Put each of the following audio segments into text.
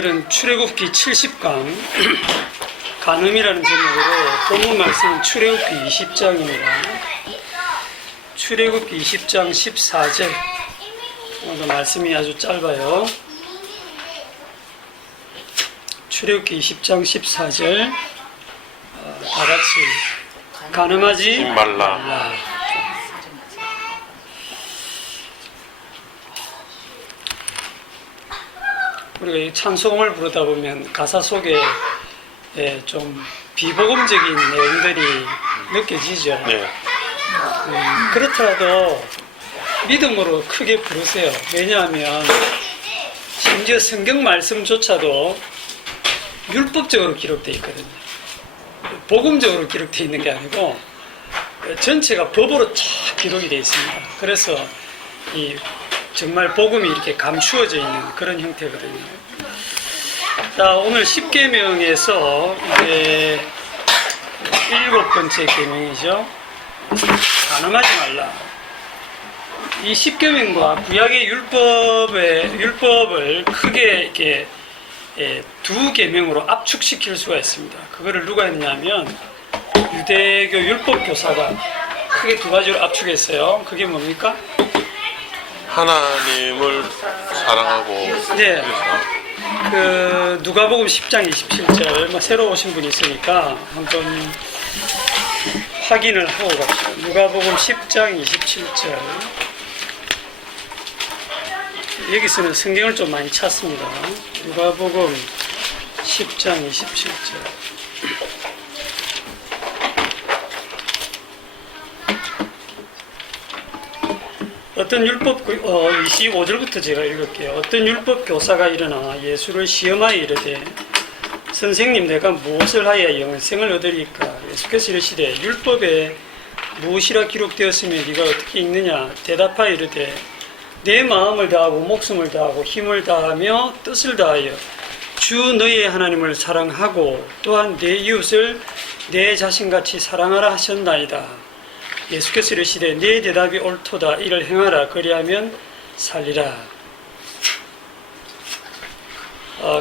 오늘은 출애굽기 70강 간음이라는 제목으로 본문 말씀은 출애굽기 20장입니다. 출애굽기 20장 14절. 오늘 말씀이 아주 짧아요. 출애굽기 20장 14절. 다 같이 간음하지 말라. 우리가 이 찬송을 부르다 보면 가사 속에 좀 비복음적인 내용들이 느껴지죠. 네. 그렇더라도 믿음으로 크게 부르세요. 왜냐하면 심지어 성경 말씀조차도 율법적으로 기록되어 있거든요. 복음적으로 기록되어 있는 게 아니고 전체가 법으로 쫙 기록이 되어 있습니다. 그래서 이 정말 복음이 이렇게 감추어져 있는 그런 형태거든요. 자, 오늘 10계명에서 이제 7번째 계명이죠. 간음하지 말라. 이 10계명과 구약의 율법을 크게 이렇게 두 계명으로 압축시킬 수가 있습니다. 그거를 누가 했냐면 유대교 율법 교사가 크게 두 가지로 압축했어요. 그게 뭡니까? 하나님을 사랑하고. 네. 그 누가복음 10장 27절. 새로 오신 분이 있으니까 한번 확인을 하고 갑시다. 누가복음 10장 27절. 여기서는 성경을 좀 많이 찾습니다. 누가복음 10장 27절. 어떤 율법 25절부터 제가 읽을게요. 어떤 율법 교사가 일어나 예수를 시험하여 이르되 선생님, 내가 무엇을 하여야 영생을 얻으리까? 예수께서 이르시되 율법에 무엇이라 기록되었으며 네가 어떻게 읽느냐? 대답하여 이르되 내 마음을 다하고 목숨을 다하고 힘을 다하며 뜻을 다하여 주 너희의 하나님을 사랑하고 또한 내 이웃을 내 자신같이 사랑하라 하셨나이다. 예수께서 이르시되 네 대답이 옳도다. 이를 행하라. 그리하면 살리라.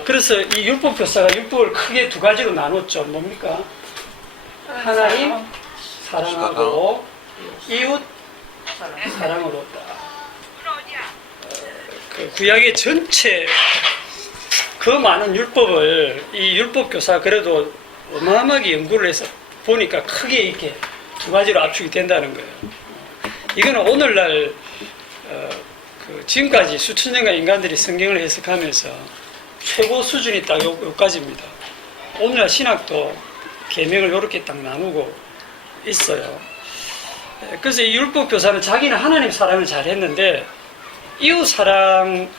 그래서 이 율법 교사가 율법을 크게 두 가지로 나눴죠. 뭡니까? 하나님 사랑하고 이웃 사랑으로. 그 구약의 전체 그 많은 율법을 이 율법 교사 그래도 어마어마하게 연구를 해서 보니까 크게 이렇게 두 가지로 압축이 된다는 거예요. 이거는 오늘날 지금까지 수천 년간 인간들이 성경을 해석하면서 최고 수준이 딱 여기까지입니다. 오늘날 신학도 계명을 이렇게 딱 나누고 있어요. 그래서 이 율법 교사는 자기는 하나님 사랑을 잘했는데 이웃 사랑을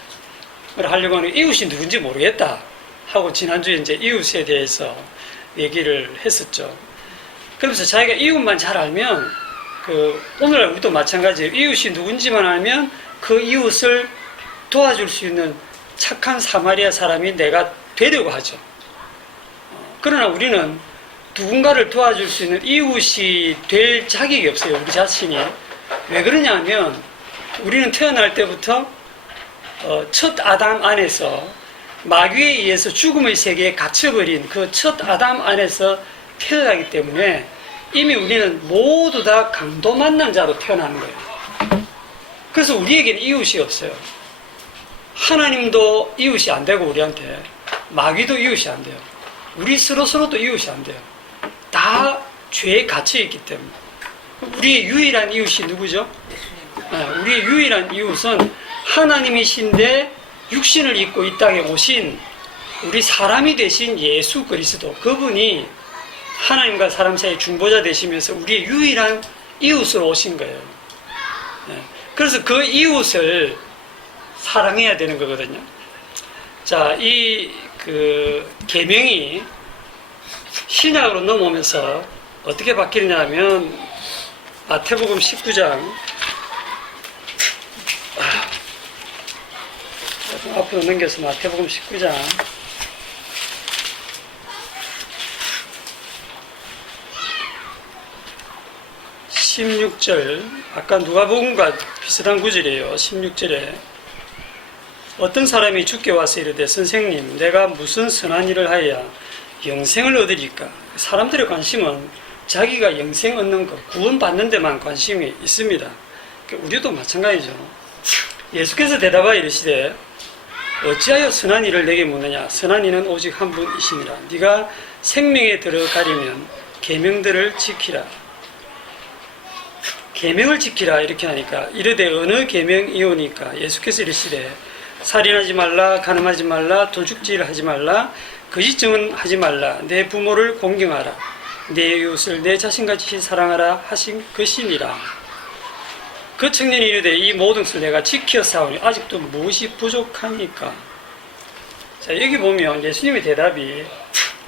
하려고 하는 이웃이 누군지 모르겠다 하고 지난주에 이제 이웃에 대해서 얘기를 했었죠. 그러면서 자기가 이웃만 잘 알면 오늘날 우리도 마찬가지예요. 이웃이 누군지만 알면 그 이웃을 도와줄 수 있는 착한 사마리아 사람이 내가 되려고 하죠. 그러나 우리는 누군가를 도와줄 수 있는 이웃이 될 자격이 없어요. 우리 자신이. 왜 그러냐 하면 우리는 태어날 때부터 첫 아담 안에서 마귀에 의해서 죽음의 세계에 갇혀버린 그 첫 아담 안에서 태어나기 때문에 이미 우리는 모두 다 강도 만난 자로 태어나는 거예요. 그래서 우리에게는 이웃이 없어요. 하나님도 이웃이 안 되고 우리한테 마귀도 이웃이 안 돼요. 우리 서로도 이웃이 안 돼요. 다 죄에 갇혀있기 때문에. 우리의 유일한 이웃이 누구죠? 우리의 유일한 이웃은 하나님이신데 육신을 입고 이 땅에 오신 우리 사람이 되신 예수 그리스도, 그분이 하나님과 사람 사이의 중보자 되시면서 우리의 유일한 이웃으로 오신 거예요. 그래서 그 이웃을 사랑해야 되는 거거든요. 자, 이 계명이 신약으로 넘어오면서 어떻게 바뀌느냐면 마태복음 19장 앞으로 넘겨서 마태복음 19장 16절, 아까 누가복음과 비슷한 구절이에요. 16절에 어떤 사람이 주께 와서 이르되 선생님 내가 무슨 선한 일을 하여야 영생을 얻으리까? 사람들의 관심은 자기가 영생 얻는 것, 구원받는 데만 관심이 있습니다. 우리도 마찬가지죠. 예수께서 대답하여 이르시되 어찌하여 선한 일을 내게 묻느냐? 선한 이는 오직 한 분이시니라. 네가 생명에 들어가려면 계명들을 지키라. 계명을 지키라 이렇게 하니까 이르되 어느 계명이오니까? 예수께서 이르시되 살인하지 말라, 간음하지 말라, 도둑질 하지 말라, 거짓 증언하지 말라, 내 부모를 공경하라, 내 이웃을 내 자신같이 사랑하라 하신 것이니라. 그 청년이 이르되 이 모든 것을 내가 지켰사오니 아직도 무엇이 부족하니까? 자, 여기 보면 예수님의 대답이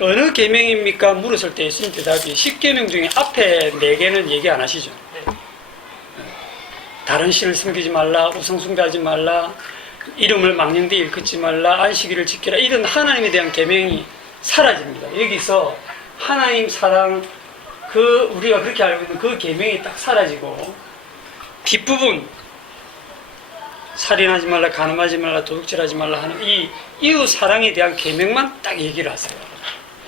어느 계명입니까? 물었을 때 예수님 대답이 10계명 중에 앞에 4개는 얘기 안 하시죠. 다른 신을 섬기지 말라, 우상 숭배하지 말라, 이름을 망령되이 일컫지 말라, 안식일을 지키라, 이런 하나님에 대한 계명이 사라집니다. 여기서 하나님 사랑, 우리가 그렇게 알고 있는 그 계명이 딱 사라지고 뒷부분 살인하지 말라, 간음하지 말라, 도둑질하지 말라 하는 이 이웃 사랑에 대한 계명만 딱 얘기를 하세요.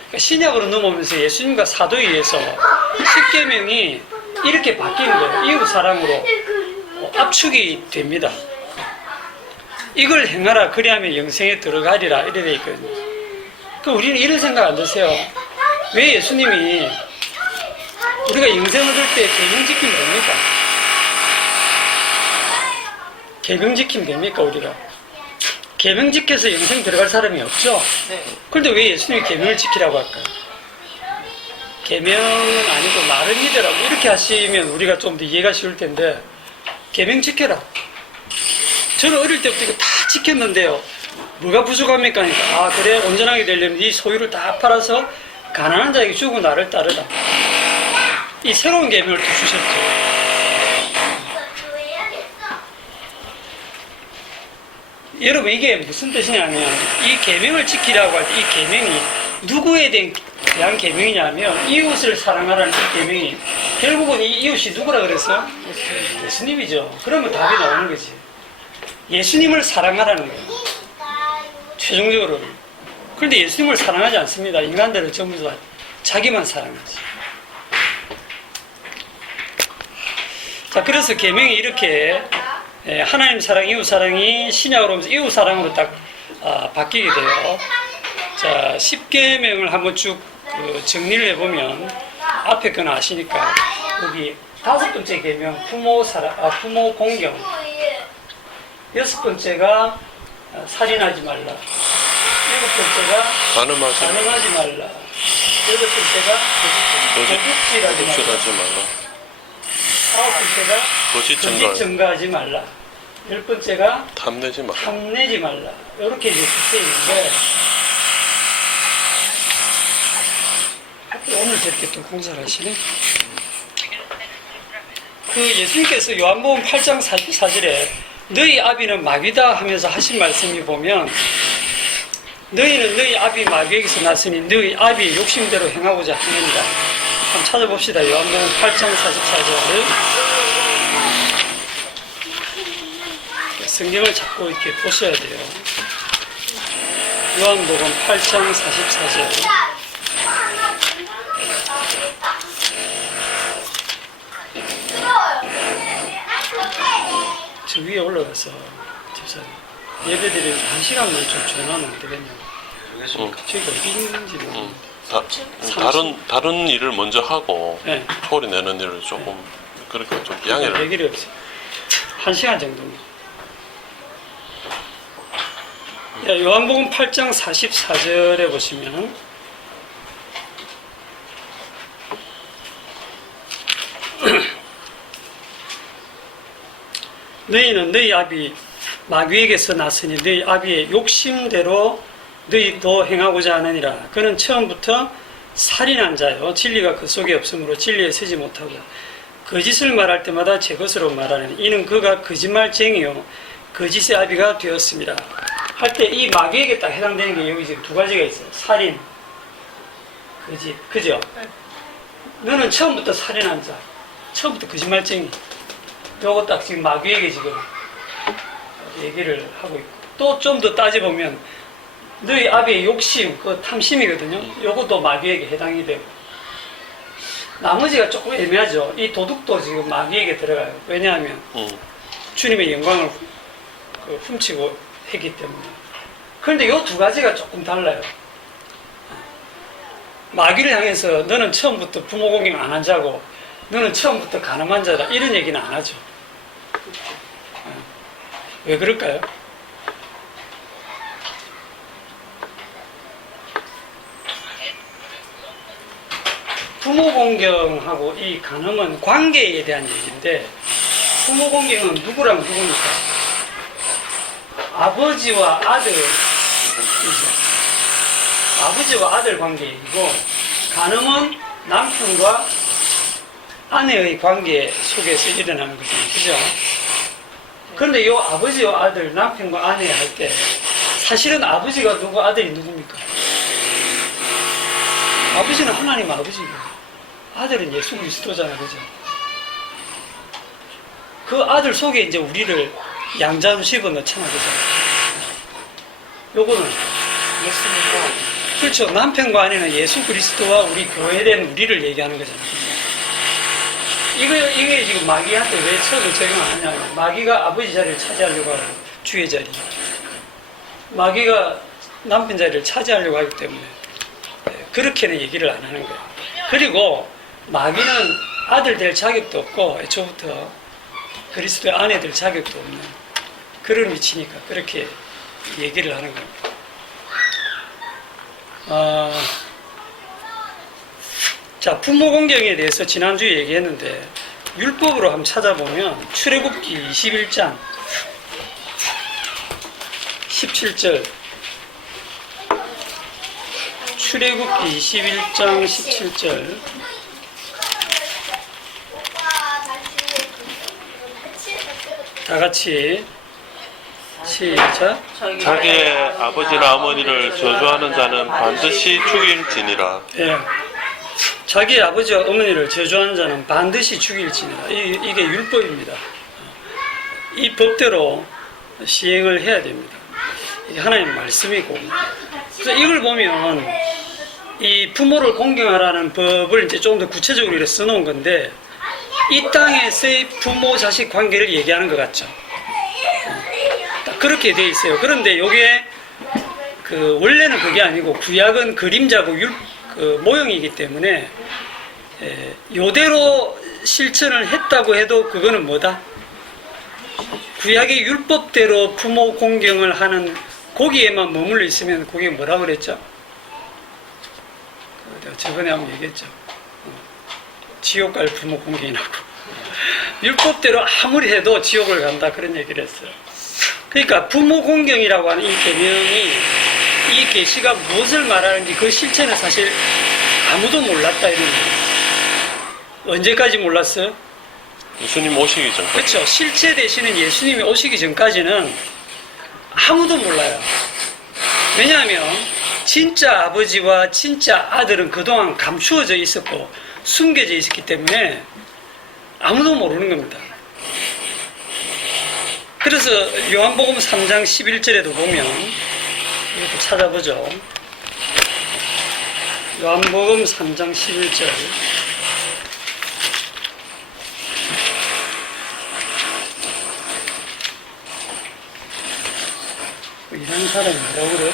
그러니까 신약으로 넘어오면서 예수님과 사도에 의해서 10계명이 이렇게 바뀌는 거예요. 이웃 사랑으로 압축이 됩니다. 이걸 행하라 그리하면 영생에 들어가리라 이래 돼 있거든요. 우리는 이런 생각 안 드세요? 왜 예수님이 우리가 영생을 얻을 때 계명 지키면 됩니까? 계명 지키면 됩니까 우리가? 계명 지켜서 영생 들어갈 사람이 없죠? 그런데 왜 예수님이 계명을 지키라고 할까요? 계명은 아니고 말을 믿으라고 이렇게 하시면 우리가 좀 더 이해가 쉬울 텐데 계명 지켜라. 저는 어릴 때부터 이거 다 지켰는데요. 뭐가 부족합니까? 그러니까 그래 온전하게 되려면 이 소유를 다 팔아서 가난한 자에게 주고 나를 따르라. 이 새로운 계명을 또 주셨죠. 여러분 이게 무슨 뜻이냐면 이 계명을 지키라고 할 때 이 계명이 누구에 대한 계명이냐면 이웃을 사랑하라는 이 계명이 결국은 이 이웃이 누구라 그랬어요? 예수님이죠. 그러면 답이 나오는 거지. 예수님을 사랑하라는 거예요. 최종적으로. 그런데 예수님을 사랑하지 않습니다. 인간들은 전부 다 자기만 사랑하지. 자, 그래서 계명이 이렇게 하나님 사랑, 이웃 사랑이 신약으로 오면서 이웃 사랑으로 딱 바뀌게 돼요. 자, 10계명을 한번 쭉 정리를 해보면 앞에 건 아시니까 여기 5번째 계명 부모 공경, 6번째가 살인하지 말라, 7번째가 간음하지 말라, 8번째가 도둑질하지 말라, 9번째가 거짓 증거하지 말라, 10번째가 탐내지 말라. 이렇게 이제 되어 있는데 오늘 저렇게 또 공사를 하시네. 예수님께서 요한복음 8장 44절에 너희 아비는 마귀다 하면서 하신 말씀이 보면 너희는 너희 아비 마귀에게서 났으니 너희 아비의 욕심대로 행하고자 하느니라. 한번 찾아봅시다. 요한복음 8장 44절. 성경을 자꾸 이렇게 보셔야 돼요. 요한복음 8장 44절. 저 위에 올라가서 집사님 예배드리는 1시간만 좀 전하면 안 되겠냐고. 저희가 어디 있는지 모르겠는데. 다른 일을 먼저 하고 네. 소리 내는 일을 조금 그렇게 좀 양해를. 얘기를 없어요. 1시간 정도면. 요한복음 8장 44절에 보시면 너희는 너희 아비 마귀에게서 났으니 너희 아비의 욕심대로 너희도 행하고자 하느니라. 그는 처음부터 살인한 자요 진리가 그 속에 없으므로 진리에 서지 못하고 거짓을 말할 때마다 제 것으로 말하는 이는 그가 거짓말쟁이요 거짓의 아비가 되었습니다. 할 때 이 마귀에게 딱 해당되는 게 여기 지금 2가지가 있어요. 살인, 거짓, 그죠? 너는 처음부터 살인한 자, 처음부터 거짓말쟁이. 요거 딱 지금 마귀에게 지금 얘기를 하고 있고 또 좀 더 따져보면 너희 아비의 욕심, 그 탐심이거든요. 요것도 마귀에게 해당이 되고. 나머지가 조금 애매하죠. 이 도둑도 지금 마귀에게 들어가요. 왜냐하면 주님의 영광을 훔치고 했기 때문에. 그런데 요 두 가지가 조금 달라요. 마귀를 향해서 너는 처음부터 부모 공경 안 한 자고 너는 처음부터 가늠한 자다 이런 얘기는 안 하죠. 왜 그럴까요? 부모 공경하고 이 간음은 관계에 대한 얘기인데, 부모 공경은 누구랑 누구니까? 아버지와 아들이죠. 아버지와 아들 관계이고, 간음은 남편과 아내의 관계 속에서 일어나는 거죠. 그죠? 그런데 이 아버지와 아들, 남편과 아내 할 때, 사실은 아버지가 누구, 아들이 누굽니까? 아버지는 하나님 아버지고, 아들은 예수 그리스도잖아요. 그죠? 그 아들 속에 이제 우리를 양자로 집어 넣잖아. 그죠? 요거는 예수님과 그렇죠. 남편과 아내는 예수 그리스도와 우리 교회된 우리를 얘기하는 거잖아요. 그죠? 이게 지금 마귀한테 왜 처음에 적용 안 하냐면, 마귀가 아버지 자리를 차지하려고 하고, 주의 자리. 마귀가 남편 자리를 차지하려고 하기 때문에, 그렇게는 얘기를 안 하는 거예요. 그리고 마귀는 아들 될 자격도 없고 애초부터 그리스도의 아내 될 자격도 없는 그런 위치니까 그렇게 얘기를 하는 겁니다. 자, 부모 공경에 대해서 지난주에 얘기했는데, 율법으로 한번 찾아보면 출애굽기 21장 17절, 출애굽기 21장 17절, 다 같이 시작. 자기의 아버지나 어머니를 저주하는 자는 반드시 죽일지니라. 예. 자기 아버지와 어머니를 저주하는 자는 반드시 죽일지니라. 이게 율법입니다. 이 법대로 시행을 해야 됩니다. 이게 하나님의 말씀이고. 그래서 이걸 보면 이 부모를 공경하라는 법을 이제 좀 더 구체적으로 이렇게 써놓은 건데, 이 땅에서의 부모 자식 관계를 얘기하는 것 같죠. 딱 그렇게 돼 있어요. 그런데 이게 원래는 그게 아니고 구약은 그림자고 모형이기 때문에 요대로 실천을 했다고 해도 그거는 뭐다? 구약의 율법대로 부모 공경을 하는 거기에만 머물러 있으면 그게 뭐라 그랬죠? 내가 저번에 한번 얘기했죠. 지옥 갈 부모 공경이라고. 율법대로 아무리 해도 지옥을 간다 그런 얘기를 했어요. 그러니까 부모 공경이라고 하는 이 개명이, 이 계시가 무엇을 말하는지 그 실체는 사실 아무도 몰랐다 이런 거예요. 언제까지 몰랐어요? 예수님 오시기 전까지. 그렇죠. 실체 되시는 예수님이 오시기 전까지는 아무도 몰라요. 왜냐하면 진짜 아버지와 진짜 아들은 그동안 감추어져 있었고 숨겨져 있었기 때문에 아무도 모르는 겁니다. 그래서 요한복음 3장 11절에도 보면, 이것도 찾아보죠. 요한복음 3장 11절. 일하는 사람이 뭐라고 그래?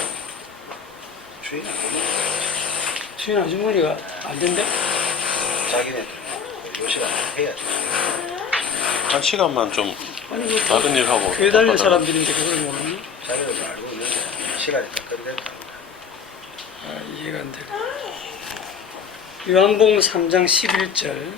주인 아주머니가 안 된대? 자기네들 요 시간에 해야죠. 한 시간만 좀 아니, 뭐 다른 일 하고. 교회 다니는 바빠잖아. 사람들인데 그걸 모르니? 자기네들 알고 있는데 시간이 다 끝냈다. 이해가 안 돼. 요한복음 3장 11절.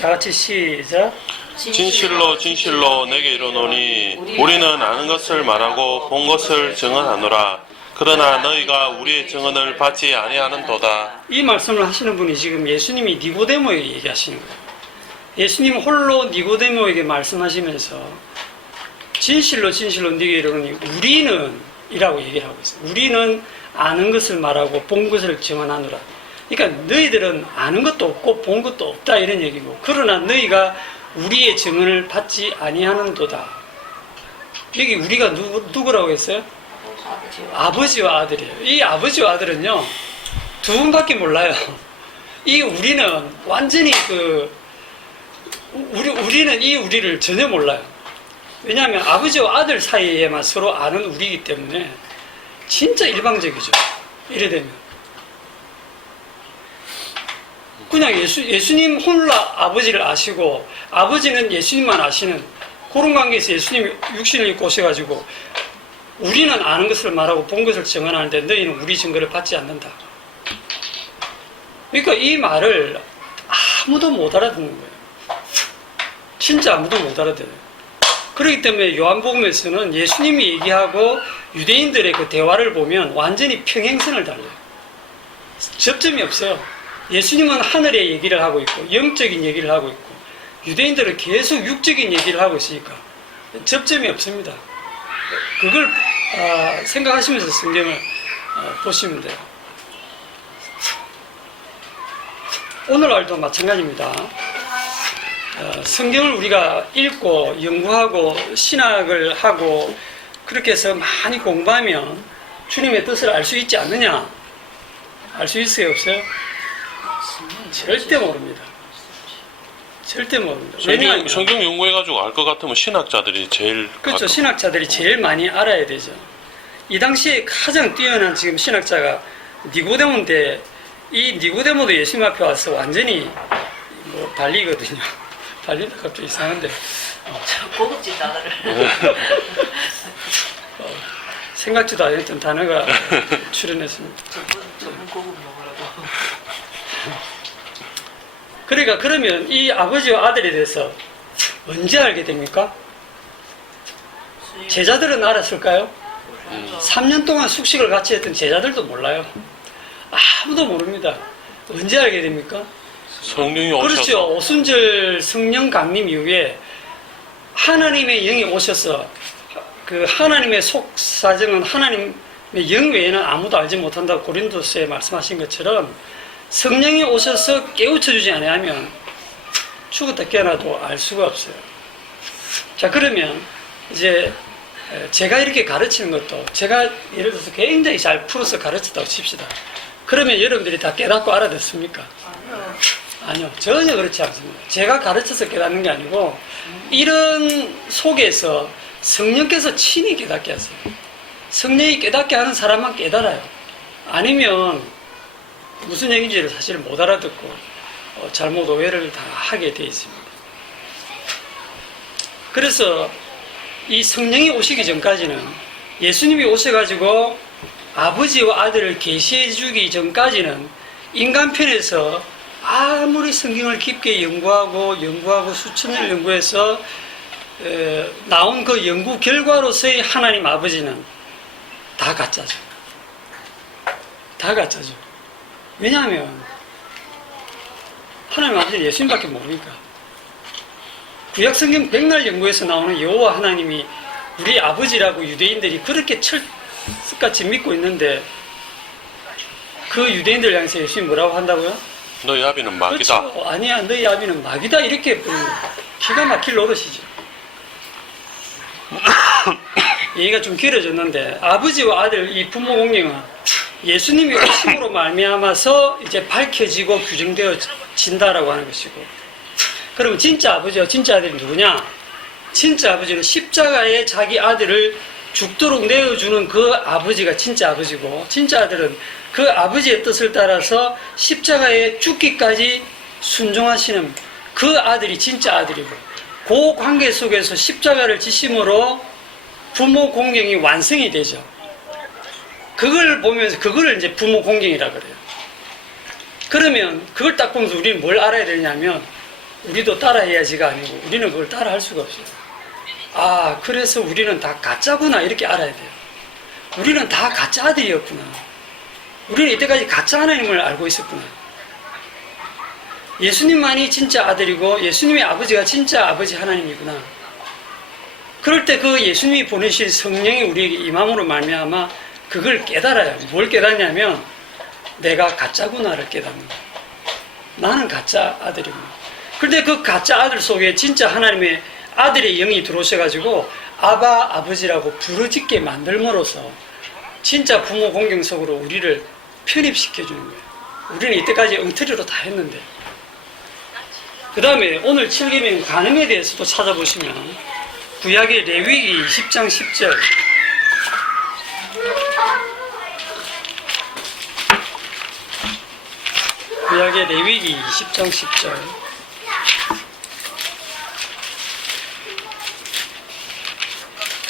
다 같이 시작. 진실로 진실로 내게 이르노니 우리는 아는 것을 말하고 본 것을 증언하노라. 그러나 너희가 우리의 증언을 받지 아니하는도다. 이 말씀을 하시는 분이 지금 예수님이 니고데모에게 얘기하시는 거예요. 예수님 홀로 니고데모에게 말씀하시면서 진실로 진실로 네게 이르노니 우리는 이라고 얘기를 하고 있어요. 우리는 아는 것을 말하고 본 것을 증언하노라. 그러니까 너희들은 아는 것도 없고 본 것도 없다 이런 얘기고, 그러나 너희가 우리의 증언을 받지 아니하는도다. 여기 우리가 누구라고 했어요? 아버지와 아들이에요. 이 아버지와 아들은요, 두 분밖에 몰라요. 이 우리는 완전히 우리는 이 우리를 전혀 몰라요. 왜냐하면 아버지와 아들 사이에만 서로 아는 우리이기 때문에 진짜 일방적이죠. 이래 되면. 그냥 예수님 홀라 아버지를 아시고 아버지는 예수님만 아시는 그런 관계에서 예수님이 육신을 입고 오셔가지고 우리는 아는 것을 말하고 본 것을 증언하는데 너희는 우리 증거를 받지 않는다. 그러니까 이 말을 아무도 못 알아듣는 거예요. 진짜 아무도 못 알아들어요. 그렇기 때문에 요한복음에서는 예수님이 얘기하고 유대인들의 그 대화를 보면 완전히 평행선을 달려요. 접점이 없어요. 예수님은 하늘의 얘기를 하고 있고 영적인 얘기를 하고 있고 유대인들은 계속 육적인 얘기를 하고 있으니까 접점이 없습니다. 그걸 생각하시면서 성경을 보시면 돼요. 오늘날도 마찬가지입니다. 성경을 우리가 읽고 연구하고 신학을 하고 그렇게 해서 많이 공부하면 주님의 뜻을 알 수 있지 않느냐? 알 수 있어요? 없어요? 절대 모릅니다. 절대 모릅니다. 왜냐하면 성경 연구해가지고 알 것 같으면 신학자들이 제일 그렇죠. 신학자들이 제일 많이 알아야 되죠. 이 당시에 가장 뛰어난 지금 신학자가 니고데모인데 이 니고데모도 예수님 앞에 와서 완전히 달리거든요. 달린다 갑자기 이상한데 고급진 단어를 생각지도 않았던 단어가 출현했습니다. 전문 고급 용어라고. 그러니까 그러면 이 아버지와 아들에 대해서 언제 알게 됩니까? 제자들은 알았을까요? 3년 동안 숙식을 같이 했던 제자들도 몰라요. 아무도 모릅니다. 언제 알게 됩니까? 성령이 오셔서 그렇죠. 오순절 성령 강림 이후에 하나님의 영이 오셔서 그 하나님의 속사정은 하나님의 영 외에는 아무도 알지 못한다고 고린도서에 말씀하신 것처럼 성령이 오셔서 깨우쳐주지 않으면 죽었다 깨어나도 알 수가 없어요. 자, 그러면 이제 제가 이렇게 가르치는 것도 제가 예를 들어서 굉장히 잘 풀어서 가르쳤다고 칩시다. 그러면 여러분들이 다 깨닫고 알아듣습니까? 아니요. 전혀 그렇지 않습니다. 제가 가르쳐서 깨닫는 게 아니고 이런 속에서 성령께서 친히 깨닫게 하세요. 성령이 깨닫게 하는 사람만 깨달아요. 아니면 무슨 얘기인지를 사실 못 알아듣고 잘못 오해를 다 하게 돼 있습니다. 그래서 이 성령이 오시기 전까지는 예수님이 오셔가지고 아버지와 아들을 계시해 주기 전까지는 인간편에서 아무리 성경을 깊게 연구하고 수천 년을 연구해서 나온 그 연구 결과로서의 하나님 아버지는 다 가짜죠. 다 가짜죠. 왜냐하면 하나님 아버지는 예수님밖에 모르니까. 구약성경 백날 연구에서 나오는 여호와 하나님이 우리 아버지라고 유대인들이 그렇게 철석같이 믿고 있는데 그 유대인들 향해서 예수님이 뭐라고 한다고요? 너희 아비는 마귀다. 그렇죠. 아니야, 너희 아비는 마귀다 이렇게 부르는 거예요. 기가 막힐 노릇이죠. 얘기가 좀 길어졌는데 아버지와 아들 이 부모 공경은 예수님이 오심으로 말미암아서 이제 밝혀지고 규정되어진다라고 하는 것이고, 그러면 진짜 아버지와 진짜 아들이 누구냐? 진짜 아버지는 십자가에 자기 아들을 죽도록 내어주는 그 아버지가 진짜 아버지고, 진짜 아들은 그 아버지의 뜻을 따라서 십자가에 죽기까지 순종하시는 그 아들이 진짜 아들이고, 그 관계 속에서 십자가를 지심으로 부모 공경이 완성이 되죠. 그걸 보면서 그걸 이제 부모 공경이라 그래요. 그러면 그걸 딱 보면서 우리는 뭘 알아야 되냐면 우리도 따라해야지가 아니고 우리는 그걸 따라할 수가 없어요. 아, 그래서 우리는 다 가짜구나 이렇게 알아야 돼요. 우리는 다 가짜 아들이었구나. 우리는 이때까지 가짜 하나님을 알고 있었구나. 예수님만이 진짜 아들이고 예수님의 아버지가 진짜 아버지 하나님이구나. 그럴 때 그 예수님이 보내신 성령이 우리에게 임함으로 말미암아 그걸 깨달아요. 뭘 깨닫냐면 내가 가짜구나를 깨닫는 거예요. 나는 가짜 아들이구나. 그런데 그 가짜 아들 속에 진짜 하나님의 아들의 영이 들어오셔가지고 아바 아버지라고 부르짖게 만들므로써 진짜 부모 공경 속으로 우리를 편입시켜 주는 거예요. 우리는 이때까지 엉터리로 다 했는데. 그 다음에 오늘 7계명 간음에 대해서도 찾아보시면 구약의 레위기 20장 10절 구약의 레위기 20장 10절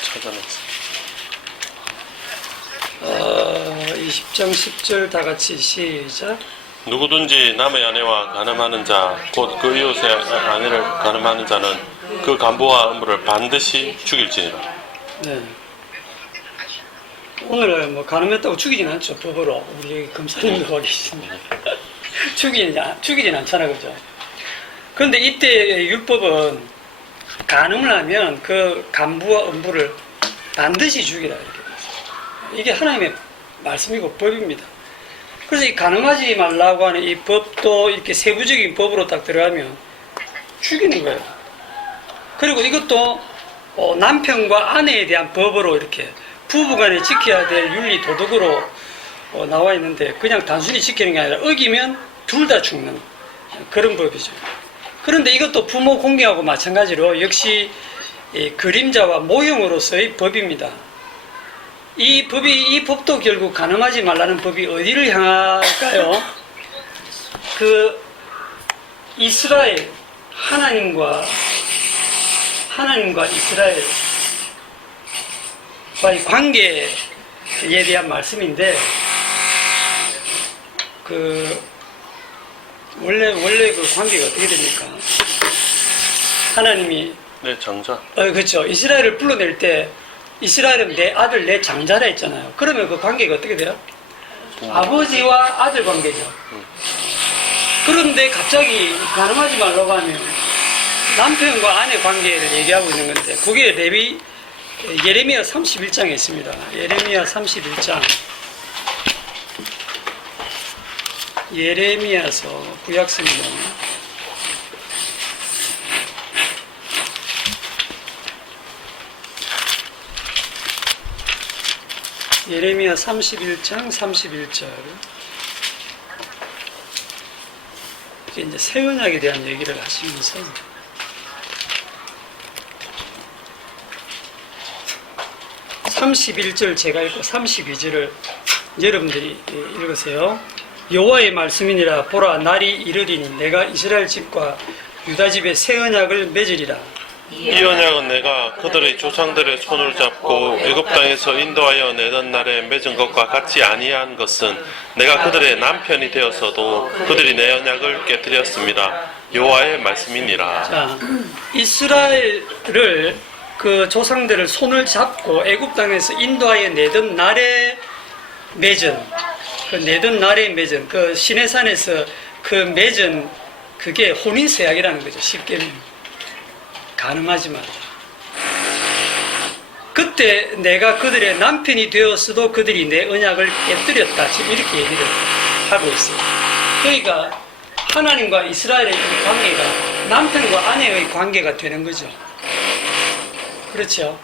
찾아냈어. 20장 10절 다 같이 시작. 누구든지 남의 아내와 간음하는 자, 곧 그 이웃의 아내를 간음하는 자는 그 간부와 음부를 반드시 죽일지니라. 네. 오늘 뭐 간음했다고 죽이진 않죠, 법으로. 우리 검사님도 와 계신데. 죽이진 않잖아, 그죠? 그런데 이때 율법은 간음을 하면 그 간부와 음부를 반드시 죽이라, 이렇게 됐어요. 이게 하나님의 말씀이고 법입니다. 그래서 이 간음하지 말라고 하는 이 법도 이렇게 세부적인 법으로 딱 들어가면 죽이는 거예요. 그리고 이것도 남편과 아내에 대한 법으로 이렇게 부부간에 지켜야 될 윤리 도덕으로 나와 있는데 그냥 단순히 지키는 게 아니라 어기면 둘 다 죽는 그런 법이죠. 그런데 이것도 부모 공경하고 마찬가지로 역시 이 그림자와 모형으로서의 법입니다. 이 법도 결국 간음하지 말라는 법이 어디를 향할까요? 그 이스라엘 하나님과 이스라엘과의 관계에 대한 말씀인데 그 원래 그 관계가 어떻게 됩니까? 하나님이 네, 장자. 그렇죠. 이스라엘을 불러낼 때 이스라엘은 내 아들 내 장자라 했잖아요. 그러면 그 관계가 어떻게 돼요? 아버지와 아들 관계죠. 그런데 갑자기 간음하지 말라고 하면 남편과 아내 관계를 얘기하고 있는 건데 그게 예레미야 31장에 있습니다. 예레미야 31장 예레미야서 구약성경 예레미야 31장 31절 이게 이제 새 언약에 대한 얘기를 하시면서 31절 제가 읽고 32절을 여러분들이 읽으세요. 여호와의 말씀이니라. 보라, 날이 이르리니 내가 이스라엘 집과 유다 집에 새 언약을 맺으리라. 이 언약은 내가 그들의 조상들의 손을 잡고 애굽 땅에서 인도하여 내던 날에 맺은 것과 같이 아니한 것은 내가 그들의 남편이 되었어도 그들이 내 언약을 깨뜨렸습니다. 여호와의 말씀이니라. 자, 이스라엘을 그 조상들을 손을 잡고 애굽 땅에서 인도하여 내던 날에 맺은 그 시내산에서 그 맺은 그게 혼인세약이라는 거죠. 쉽게 간음하지 말라. 그때 내가 그들의 남편이 되었어도 그들이 내 언약을 깨뜨렸다. 지금 이렇게 얘기를 하고 있어요. 그러니까 하나님과 이스라엘의 이 관계가 남편과 아내의 관계가 되는 거죠. 그렇죠?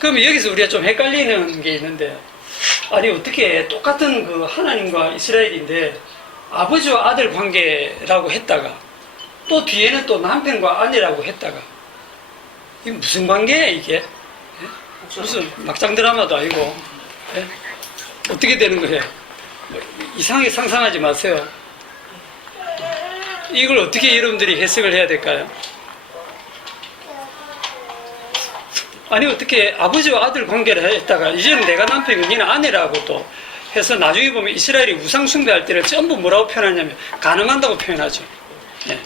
그럼 여기서 우리가 좀 헷갈리는 게 있는데, 아니 어떻게 똑같은 그 하나님과 이스라엘인데 아버지와 아들 관계라고 했다가 또 뒤에는 또 남편과 아내라고 했다가 이게 무슨 관계야 이게? 무슨 막장 드라마도 아니고 어떻게 되는 거예요? 이상하게 상상하지 마세요. 이걸 어떻게 여러분들이 해석을 해야 될까요? 아니 어떻게 아버지와 아들 관계를 했다가 이제는 내가 남편이고 니는 아내라고 또 해서 나중에 보면 이스라엘이 우상 숭배할 때를 전부 뭐라고 표현하냐면 간음한다고 표현하죠. 네.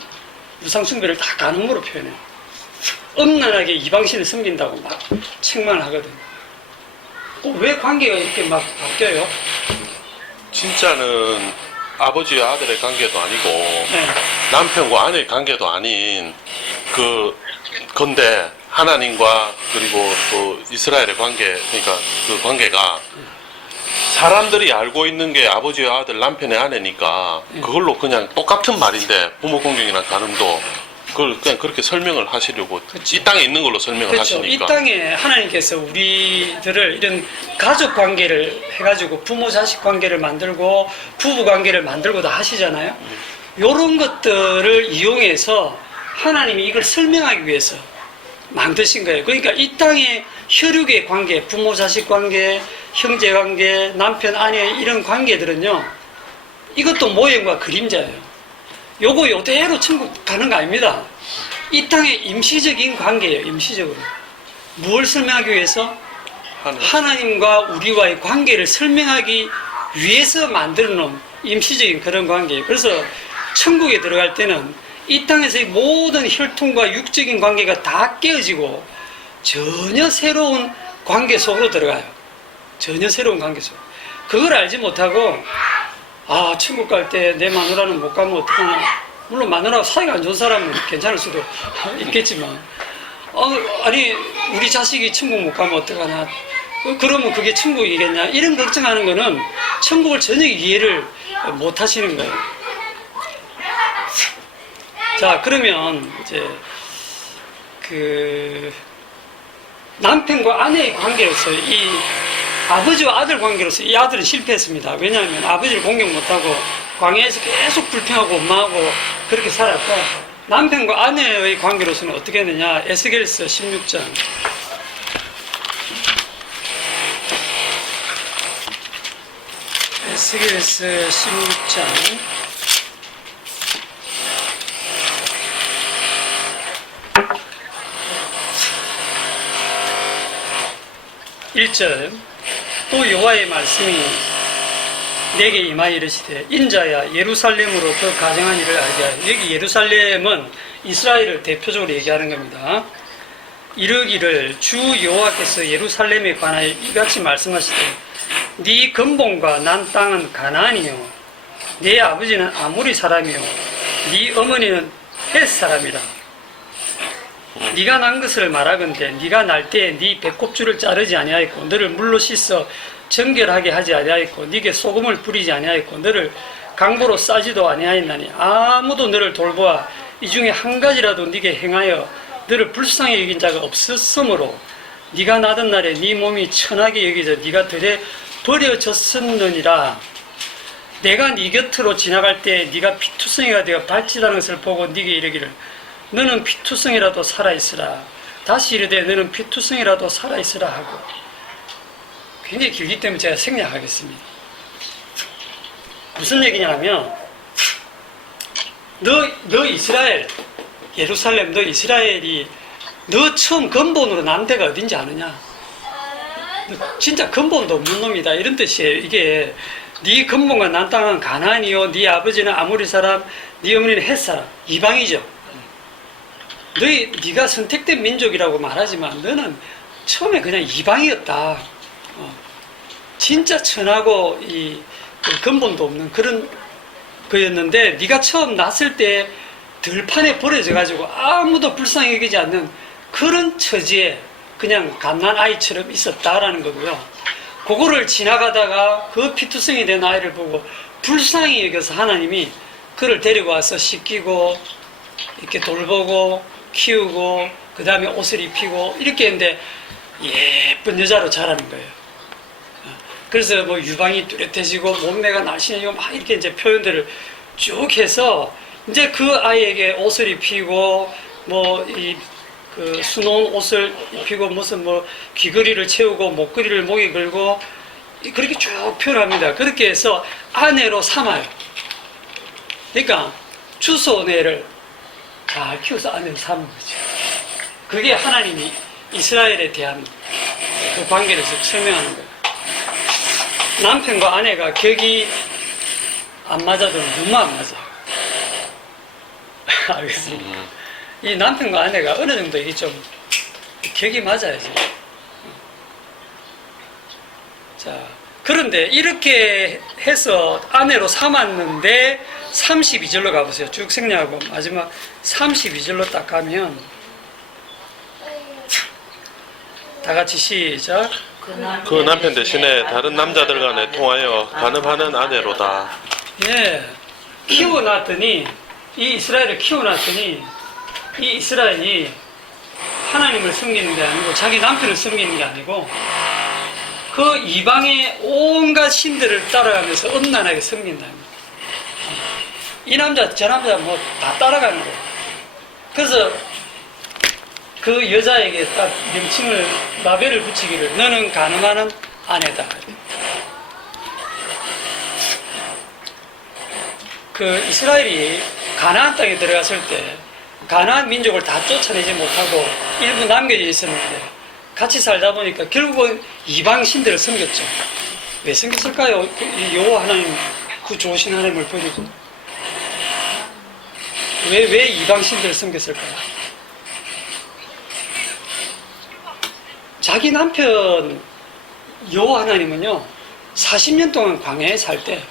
우상 숭배를 다 간음으로 표현해요. 엄란하게 이방신을 섬긴다고 막 책망을 하거든요. 왜 관계가 이렇게 막 바뀌어요? 진짜는 아버지와 아들의 관계도 아니고 네. 남편과 아내의 관계도 아닌 건데 하나님과 그리고 또 이스라엘의 관계, 그러니까 그 관계가 사람들이 알고 있는 게 아버지와 아들, 남편의 아내니까 그걸로 그냥 똑같은 말인데 부모 공경이나 간음도 그걸 그냥 그렇게 설명을 하시려고 그렇죠. 이 땅에 있는 걸로 설명을 그렇죠. 이 하시니까. 땅에 하나님께서 우리들을 이런 가족 관계를 해가지고 부모 자식 관계를 만들고 부부 관계를 만들고 다 하시잖아요. 이런 것들을 이용해서 하나님이 이걸 설명하기 위해서 만드신 거예요. 그러니까 이 땅의 혈육의 관계, 부모 자식 관계, 형제 관계, 남편 아내 이런 관계들은요, 이것도 모형과 그림자예요. 요거 요대로 천국 가는 거 아닙니다. 이 땅의 임시적인 관계예요. 임시적으로. 무엇을 설명하기 위해서? 하나님과 우리와의 관계를 설명하기 위해서 만들어 놓은 임시적인 그런 관계예요. 그래서 천국에 들어갈 때는 이 땅에서의 모든 혈통과 육적인 관계가 다 깨어지고 전혀 새로운 관계 속으로 들어가요. 전혀 새로운 관계 속. 그걸 알지 못하고 아, 천국 갈 때 내 마누라는 못 가면 어떡하나. 물론 마누라가 사이가 안 좋은 사람은 괜찮을 수도 있겠지만 아니 우리 자식이 천국 못 가면 어떡하나. 그러면 그게 천국이겠냐. 이런 걱정하는 거는 천국을 전혀 이해를 못 하시는 거예요. 자, 그러면 이제 그 남편과 아내의 관계로서 이 아버지와 아들 관계로서 이 아들은 실패했습니다. 왜냐하면 아버지를 공경 못하고 광야에서 계속 불평하고 원망하고 그렇게 살았고, 남편과 아내의 관계로서는 어떻게 했느냐. 에스겔서 16장 에스겔서 16장 1절 또 여호와의 말씀이 내게 임하여 이르시되 인자야 예루살렘으로 그 가정한 일을 알게 하여. 여기 예루살렘은 이스라엘을 대표적으로 얘기하는 겁니다. 이르기를 주 여호와께서 예루살렘에 관하여 이같이 말씀하시되 네 근본과 난 땅은 가나안이요 네 아버지는 아모리 사람이요 네 어머니는 헷 사람이라. 네가 난 것을 말하건대 네가 날 때에 네 배꼽줄을 자르지 아니하였고 너를 물로 씻어 정결하게 하지 아니하였고 네게 소금을 뿌리지 아니하였고 너를 강보로 싸지도 아니하였나니 아무도 너를 돌보아 이 중에 한 가지라도 네게 행하여 너를 불쌍히 여긴 자가 없었으므로 네가 나던 날에 네 몸이 천하게 여기져 네가 들에 버려졌었느니라. 내가 네 곁으로 지나갈 때 네가 피투성이가 되어 발짓하는 것을 보고 네게 이르기를 너는 피투성이라도 살아있으라. 다시 이르되 너는 피투성이라도 살아있으라 하고. 굉장히 길기 때문에 제가 생략하겠습니다. 무슨 얘기냐면 너 이스라엘, 예루살렘, 너 이스라엘이 너 처음 근본으로 난 데가 어딘지 아느냐? 너 진짜 근본도 없는 놈이다, 이런 뜻이에요. 이게 네 근본과 난 땅은 가나안이요 네 아버지는 아모리 사람 네 어머니는 헷 사람, 이방이죠. 네가 선택된 민족이라고 말하지만 너는 처음에 그냥 이방이었다. 진짜 천하고 그 근본도 없는 그런 거였는데 네가 처음 났을 때 들판에 버려져 가지고 아무도 불쌍히 여기지 않는 그런 처지에 그냥 갓난 아이처럼 있었다라는 거고요. 그거를 지나가다가 그 피투성이 된 아이를 보고 불쌍히 여겨서 하나님이 그를 데리고 와서 씻기고 이렇게 돌보고 키우고 그 다음에 옷을 입히고 이렇게 했는데 예쁜 여자로 자라는 거예요. 그래서 뭐 유방이 뚜렷해지고 몸매가 날씬해지고 막 이렇게 이제 표현들을 쭉 해서 이제 그 아이에게 옷을 입히고 뭐 그 수놓은 옷을 입히고 무슨 뭐 귀걸이를 채우고 목걸이를 목에 걸고 그렇게 쭉 표현합니다. 그렇게 해서 아내로 삼아요. 그러니까 주소내를 잘 키워서 아내로 삼은 거죠. 그게 하나님이 이스라엘에 대한 그 관계를 설명하는 거예요. 남편과 아내가 격이 안 맞아도 너무 안 맞아. 알겠습니다. 이 남편과 아내가 어느 정도 이게 좀 격이 맞아야지. 자, 그런데 이렇게 해서 아내로 삼았는데 32절로 가보세요. 쭉 생략하고 마지막 32절로 딱 가면 다 같이 시작. 그 남편 대신에 다른 남자들과 내통하여 간음하는 아내로다. 예, 키워놨더니 이 이스라엘을 키워놨더니 이 이스라엘이 하나님을 섬기는 게 아니고 자기 남편을 섬기는 게 아니고 그 이방의 온갖 신들을 따라가면서 음란하게 섬긴다는 거예요. 이 남자 저 남자 뭐 다 따라가는 거예요. 그래서 그 여자에게 딱 명칭을 라벨을 붙이기를 너는 가늠하는 아내다. 그 이스라엘이 가나안 땅에 들어갔을 때 가나안 민족을 다 쫓아내지 못하고 일부 남겨져 있었는데 같이 살다 보니까 결국은 이방 신들을 섬겼죠. 왜 섬겼을까요? 여호와 하나님 그 좋으신 하나님을 버리고 왜 이방 신들을 섬겼을까요? 자기 남편 여호와 하나님은요 40년 동안 광야에 살 때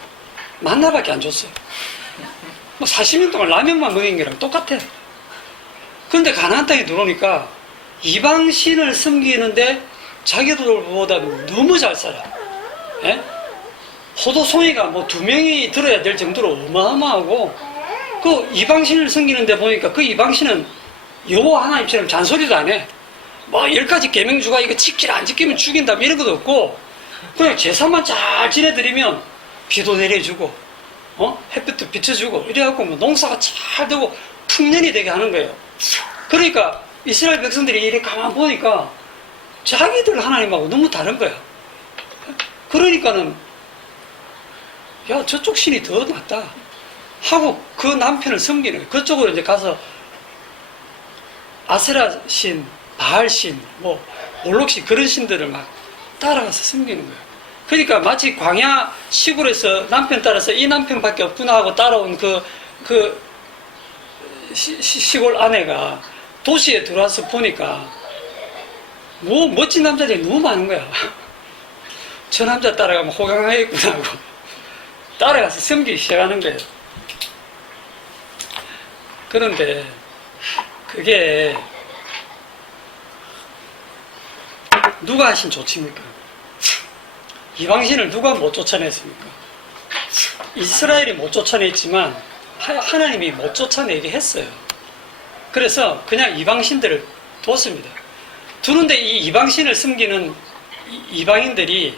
만나밖에 안 줬어요. 뭐 40년 동안 라면만 먹인 게랑 똑같아. 그런데 가나안 땅에 들어오니까 이방 신을 섬기는데 자기들보다 너무 잘 살아. 예? 포도송이가 뭐 2명이 들어야 될 정도로 어마어마하고 그 이방 신을 섬기는데 보니까 그 이방 신은 여호와 하나님처럼 잔소리도 안 해. 뭐 10가지 계명주가 이거 지키라 안 지키면 죽인다 이런 것도 없고 그냥 제사만 잘 지내드리면 비도 내려주고 햇빛도 비춰주고 이래갖고 뭐 농사가 잘 되고 풍년이 되게 하는 거예요. 그러니까 이스라엘 백성들이 이렇게 가만 보니까 자기들 하나님하고 너무 다른 거야. 그러니까는 야 저쪽 신이 더 낫다 하고 그 남편을 섬기는 거예요. 그쪽으로 이제 가서 아세라 신, 바알 신, 뭐 몰록 신 그런 신들을 막 따라가서 섬기는 거예요. 그러니까 마치 광야 시골에서 남편 따라서 이 남편밖에 없구나 하고 따라온 시골 아내가 도시에 들어와서 보니까 뭐 멋진 남자들이 너무 많은 거야. 저 남자 따라가면 호강하겠구나 하고 따라가서 섬기기 시작하는 거예요. 그런데 그게 누가 하신 조치입니까? 이방신을 누가 못 쫓아냈습니까? 이스라엘이 못 쫓아냈지만 하나님이 못 쫓아내게 했어요. 그래서 그냥 이방신들을 뒀습니다. 두는데 이 이방신을 섬기는 이방인들이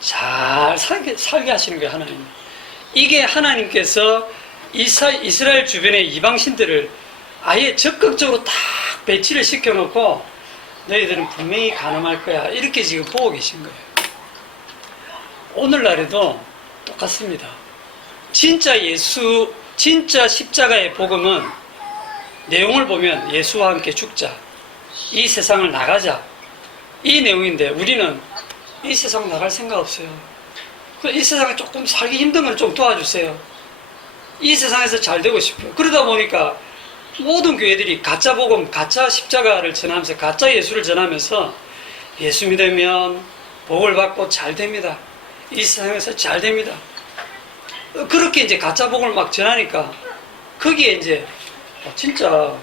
잘 살게 하시는 거예요, 하나님. 이게 하나님께서 이스라엘 주변의 이방신들을 아예 적극적으로 딱 배치를 시켜놓고 너희들은 분명히 가늠할 거야. 이렇게 지금 보고 계신 거예요. 오늘날에도 똑같습니다. 진짜 십자가의 복음은 내용을 보면 예수와 함께 죽자. 이 세상을 나가자. 이 내용인데 우리는 이 세상 나갈 생각 없어요. 이 세상에 조금 살기 힘들면 좀 도와주세요. 이 세상에서 잘 되고 싶어요. 그러다 보니까 모든 교회들이 가짜 복음, 가짜 십자가를 전하면서 가짜 예수를 전하면서 예수 믿으면 복을 받고 잘 됩니다. 이 세상에서 잘 됩니다. 그렇게 이제 가짜 복음을 막 전하니까 거기에 이제 진짜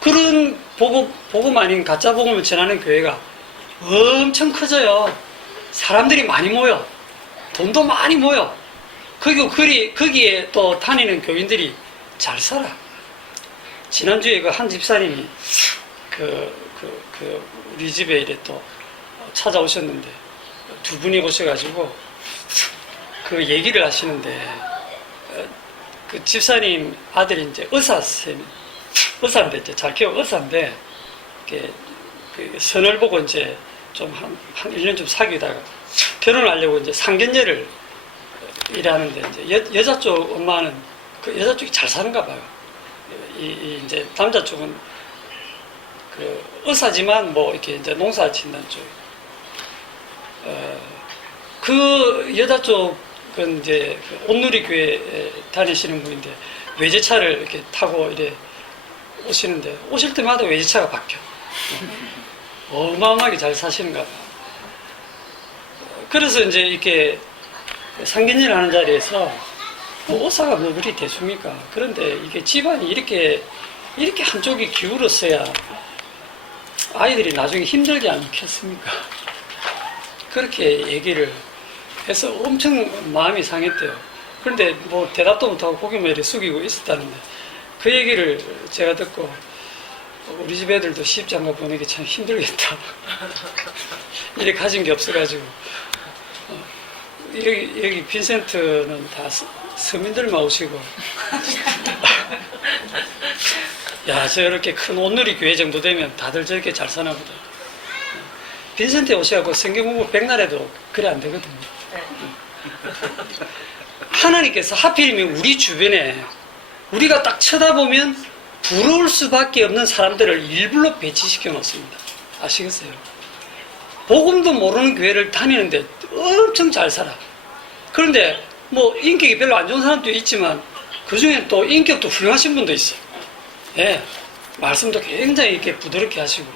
그런 복음 아닌 가짜 복음을 전하는 교회가 엄청 커져요. 사람들이 많이 모여. 돈도 많이 모여. 그리고 거기에 또 다니는 교인들이 잘 살아. 지난주에 그 한 집사님이 우리 집에 이래 또 찾아오셨는데 두 분이 오셔가지고 그 얘기를 하시는데 그 집사님 아들이 이제 의사인데 이제 잘 키워 의사인데 그 선을 보고 이제 좀 한 1년 좀 사귀다가 결혼을 하려고 이제 상견례를 일하는데 이제 여자 쪽 엄마는 그 여자 쪽이 잘 사는가 봐요. 이제 남자 쪽은 그 의사지만 뭐 이렇게 이제 농사 짓는 쪽. 그 여자 쪽은 이제 온누리 교회에 다니시는 분인데 외제차를 이렇게 타고 이래 오시는데 오실 때마다 외제차가 바뀌어. 어마어마하게 잘 사시는가 봐. 그래서 이제 이렇게 상견례를 하는 자리에서 뭐 의사가 뭐 그리 대수입니까? 그런데 이게 집안이 이렇게 한쪽이 기울었어야 아이들이 나중에 힘들지 않겠습니까? 그렇게 얘기를 해서 엄청 마음이 상했대요. 그런데 뭐 대답도 못하고 고개만 이렇게 숙이고 있었다는데 그 얘기를 제가 듣고 우리 집 애들도 시집장가 보내기 참 힘들겠다. 이래 가진 게 없어가지고 여기 빈센트는 다 서민들만 오시고 야, 저렇게 큰 온누리 교회 정도 되면 다들 저렇게 잘 사나 보다. 빈센트에 오셔갖고 성경 공부 백날에도 그래 안 되거든요. 하나님께서 하필이면 우리 주변에 우리가 딱 쳐다보면 부러울 수밖에 없는 사람들을 일부러 배치시켜 놓습니다. 아시겠어요? 복음도 모르는 교회를 다니는데 엄청 잘 살아. 그런데 뭐 인격이 별로 안 좋은 사람도 있지만 그 중에 또 인격도 훌륭하신 분도 있어요. 예, 말씀도 굉장히 이렇게 부드럽게 하시고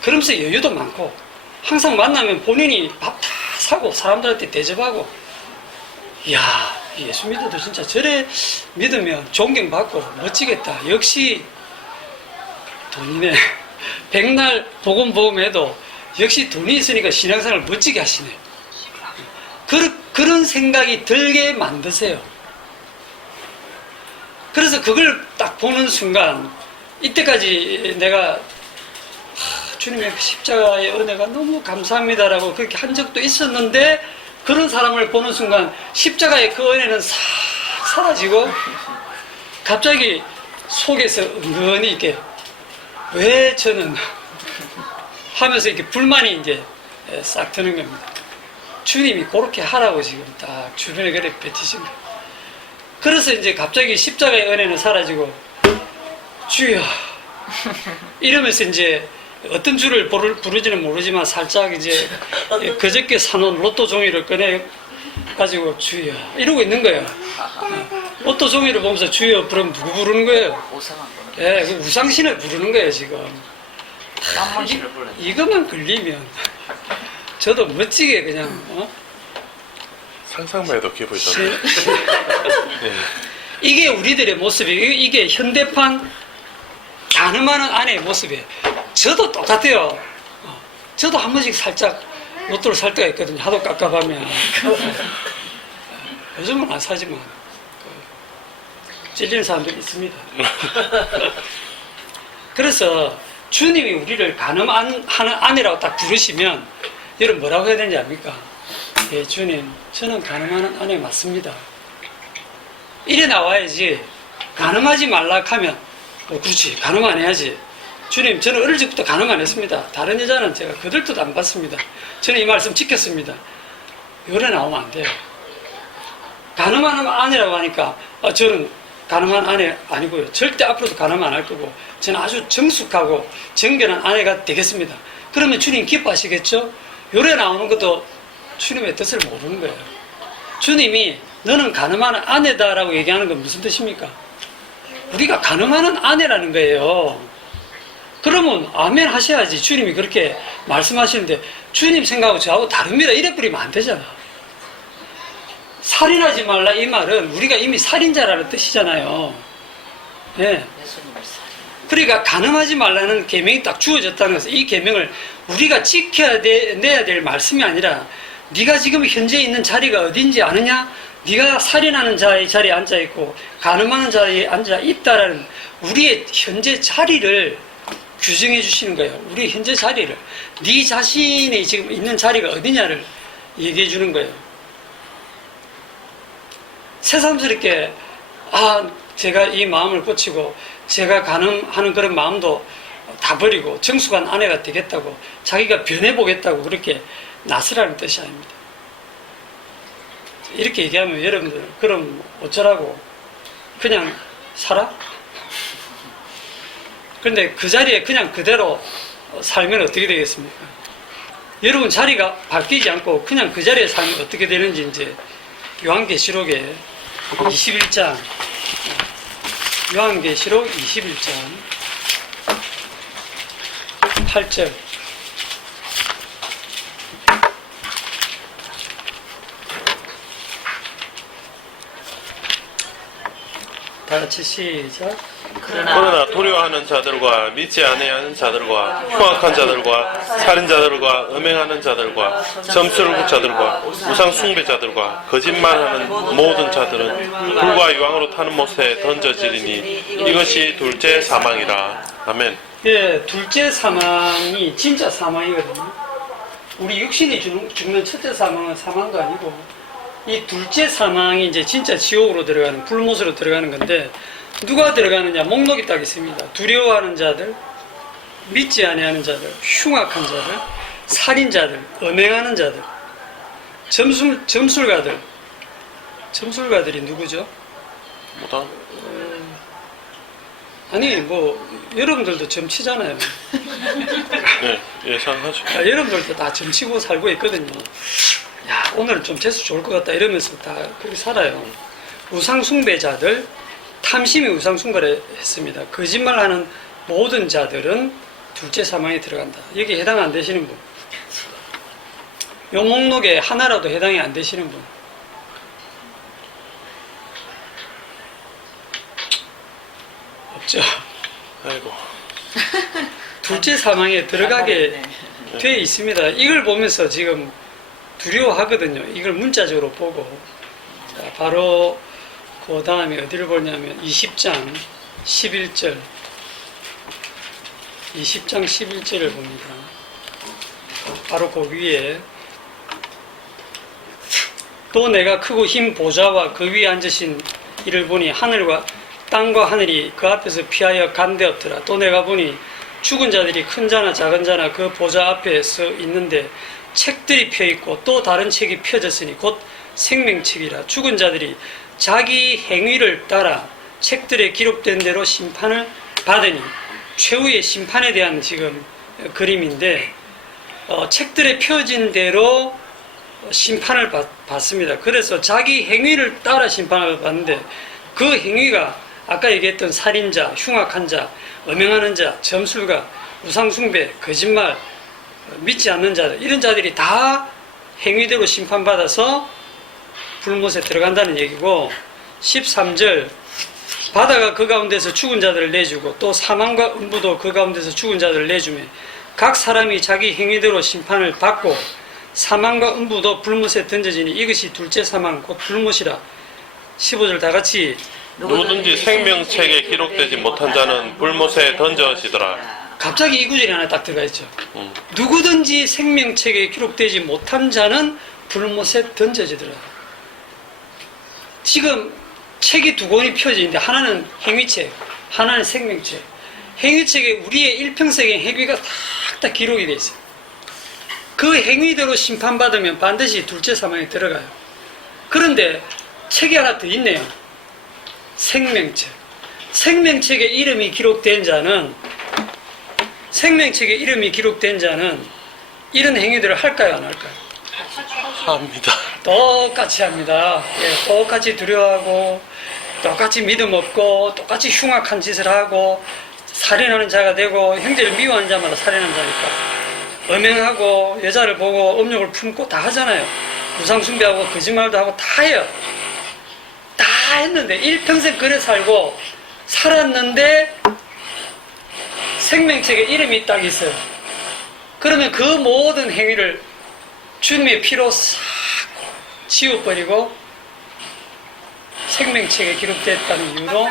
그러면서 여유도 많고 항상 만나면 본인이 밥 다 사고 사람들한테 대접하고 이야, 예수 믿어도 진짜 저래 믿으면 존경받고 멋지겠다. 역시 돈이네. 백날 복음해도 역시 돈이 있으니까 신앙생활을 멋지게 하시네요. 그런 생각이 들게 만드세요. 그래서 그걸 딱 보는 순간 이때까지 내가 주님의 십자가의 은혜가 너무 감사합니다라고 그렇게 한 적도 있었는데 그런 사람을 보는 순간 십자가의 그 은혜는 싹 사라지고 갑자기 속에서 은근히 이렇게 왜 저는 하면서 이렇게 불만이 이제 싹 드는 겁니다. 주님이 그렇게 하라고 지금 딱 주변에 그래 뱉으신 거예요. 그래서 이제 갑자기 십자가의 은혜는 사라지고 주여 이러면서 이제 어떤 줄을 부르지는 모르지만 살짝 이제 그저께 사놓은 로또 종이를 꺼내 가지고 주여 이러고 있는 거예요. 로또 종이를 보면서 주여 그럼 누구 부르는 거예요? 우상한 거. 예, 그 우상신을 부르는 거예요 지금. 깜만신을 불러. 이것만 걸리면 저도 멋지게 그냥 상상만 해도 기분이 좋네. 이게 우리들의 모습이에요. 이게 현대판 가늠하는 아내의 모습이에요. 저도 똑같아요. 저도 한 번씩 살짝 로또를 살 때가 있거든요. 하도 깝깝하면. 요즘은 안 사지만 찔리는 사람들이 있습니다. 그래서 주님이 우리를 가늠하는 아내라고 딱 부르시면 여러분 뭐라고 해야 되는지 압니까? 예, 주님, 저는 가늠하는 아내 맞습니다. 이래 나와야지. 가늠하지 말라 하면 그렇지, 가늠 안 해야지. 주님, 저는 어릴 적부터 가늠 안 했습니다. 다른 여자는 제가 거들떠도 안 봤습니다. 저는 이 말씀 지켰습니다. 요래 나오면 안 돼요. 가늠하는 아내라고 하니까 저는 가늠한 아내 아니고요. 절대 앞으로도 가늠 안 할 거고 저는 아주 정숙하고 정결한 아내가 되겠습니다. 그러면 주님 기뻐하시겠죠? 요래 나오는 것도 주님의 뜻을 모르는 거예요. 주님이 너는 가늠하는 아내다라고 얘기하는 건 무슨 뜻입니까? 우리가 가늠하는 아내라는 거예요. 그러면 아멘 하셔야지. 주님이 그렇게 말씀하시는데 주님 생각하고 저하고 다릅니다. 이래 버리면 안 되잖아. 살인하지 말라 이 말은 우리가 이미 살인자라는 뜻이잖아요. 예. 예수님을 살인. 그러니까 가늠하지 말라는 계명이 딱 주어졌다는 것은 이 계명을 우리가 지켜야 내야 될 말씀이 아니라 네가 지금 현재 있는 자리가 어딘지 아느냐? 네가 살인하는 자의 자리에 앉아 있고 가늠하는 자리에 앉아 있다라는 우리의 현재 자리를 규정해 주시는 거예요. 우리 현재 자리를 네 자신이 지금 있는 자리가 어디냐를 얘기해 주는 거예요. 새삼스럽게 제가 이 마음을 고치고 제가 가늠하는 그런 마음도 다 버리고 정숙한 아내가 되겠다고 자기가 변해보겠다고 그렇게 나서라는 뜻이 아닙니다. 이렇게 얘기하면 여러분들 그럼 어쩌라고 그냥 살아? 그런데 그 자리에 그냥 그대로 살면 어떻게 되겠습니까? 여러분 자리가 바뀌지 않고 그냥 그 자리에 살면 어떻게 되는지 이제 요한계시록에 21장 요한계시록 21장 8절 다 같이 시작. 그러나 두려워하는 자들과 믿지 아니하는 자들과 흉악한 자들과 살인자들과 음행하는 자들과 점수를 군 자들과 우상 숭배자들과 거짓말하는 모든 자들은 불과 유황으로 타는 못에 던져지리니 이것이 둘째 사망이라. 아멘. 예, 둘째 사망이 진짜 사망이거든요. 우리 육신이 죽는 첫째 사망은 사망도 아니고 이 둘째 사망이 이제 진짜 지옥으로 들어가는 불못으로 들어가는 건데 누가 들어가느냐 목록이 딱 있습니다. 두려워하는 자들, 믿지 아니하는 자들, 흉악한 자들, 살인자들, 음행하는 자들, 점술가들. 점술가들이 누구죠? 뭐다? 아니 뭐 여러분들도 점치잖아요. 네, 예상하죠. 여러분들도 다 점치고 살고 있거든요. 야, 오늘은 좀 재수 좋을 것 같다 이러면서 다 그렇게 살아요. 우상숭배자들, 탐심이 우상숭배를 했습니다. 거짓말하는 모든 자들은 둘째 사망에 들어간다. 여기 해당 안 되시는 분, 요 목록에 하나라도 해당이 안 되시는 분, 없죠? 아이고. 둘째 사망에 들어가게 네. 돼 있습니다. 이걸 보면서 지금 두려워하거든요. 이걸 문자적으로 보고. 자, 바로 그 다음에 어디를 보냐면 20장 11절 20장 11절을 봅니다. 바로 그 위에 또 내가 크고 흰 보좌와 그 위에 앉으신 이를 보니 하늘과 땅과 하늘이 그 앞에서 피하여 간되었더라. 또 내가 보니 죽은 자들이 큰 자나 작은 자나 그 보좌 앞에 서 있는데 책들이 펴있고 또 다른 책이 펴졌으니 곧 생명책이라. 죽은 자들이 자기 행위를 따라 책들에 기록된 대로 심판을 받으니, 최후의 심판에 대한 지금 그림인데 책들에 펴진 대로 심판을 받습니다. 그래서 자기 행위를 따라 심판을 받는데 그 행위가 아까 얘기했던 살인자, 흉악한 자, 음행하는 자, 점술가, 우상숭배, 거짓말, 믿지 않는 자들, 이런 자들이 다 행위대로 심판받아서 불못에 들어간다는 얘기고, 13절 바다가 그 가운데서 죽은 자들을 내주고 또 사망과 음부도 그 가운데서 죽은 자들을 내주며 각 사람이 자기 행위대로 심판을 받고 사망과 음부도 불못에 던져지니 이것이 둘째 사망 곧 불못이라. 15절 다 같이 누구든지 생명책에 기록되지 못한 자는 불못에 던져지더라. 갑자기 이 구절이 하나 딱 들어가 있죠. 누구든지 생명책에 기록되지 못한 자는 불못에 던져지더라. 지금 책이 두 권이 펴져 있는데 하나는 행위책, 하나는 생명책. 행위책에 우리의 일평생의 행위가 딱 기록이 돼 있어요. 그 행위대로 심판받으면 반드시 둘째 사망에 들어가요. 그런데 책이 하나 더 있네요. 생명책. 생명책에 이름이 기록된 자는 이런 행위들을 할까요, 안 할까요? 합니다. 똑같이 합니다. 예, 똑같이 두려워하고, 똑같이 믿음 없고, 똑같이 흉악한 짓을 하고, 살인하는 자가 되고, 형제를 미워하는 자마다 살인하는 자니까. 음행하고, 여자를 보고, 음욕을 품고 다 하잖아요. 우상숭배하고, 거짓말도 하고 다 해요. 다 했는데, 일평생 그래 살고, 살았는데, 생명책에 이름이 딱 있어요. 그러면 그 모든 행위를 주님의 피로 싹 지워버리고 생명책에 기록됐다는 이유로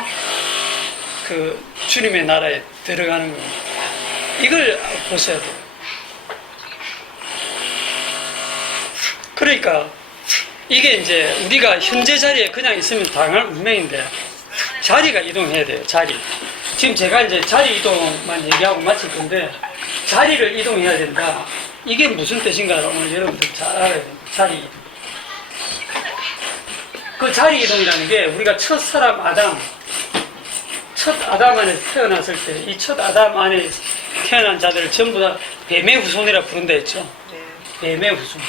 그 주님의 나라에 들어가는 겁니다. 이걸 보셔야 돼요. 그러니까 이게 이제 우리가 현재 자리에 그냥 있으면 당할 운명인데 자리가 이동해야 돼요. 자리. 지금 제가 이제 자리 이동만 얘기하고 마칠 건데 자리를 이동해야 된다. 이게 무슨 뜻인가 오늘 여러분들 잘 알아야 됩니다. 자리 이동. 그 자리 이동이라는 게 우리가 첫 사람 아담 안에서 태어났을 때 이 첫 아담 안에 태어난 자들을 전부 다 뱀의 후손이라 부른다 했죠. 뱀의 후손.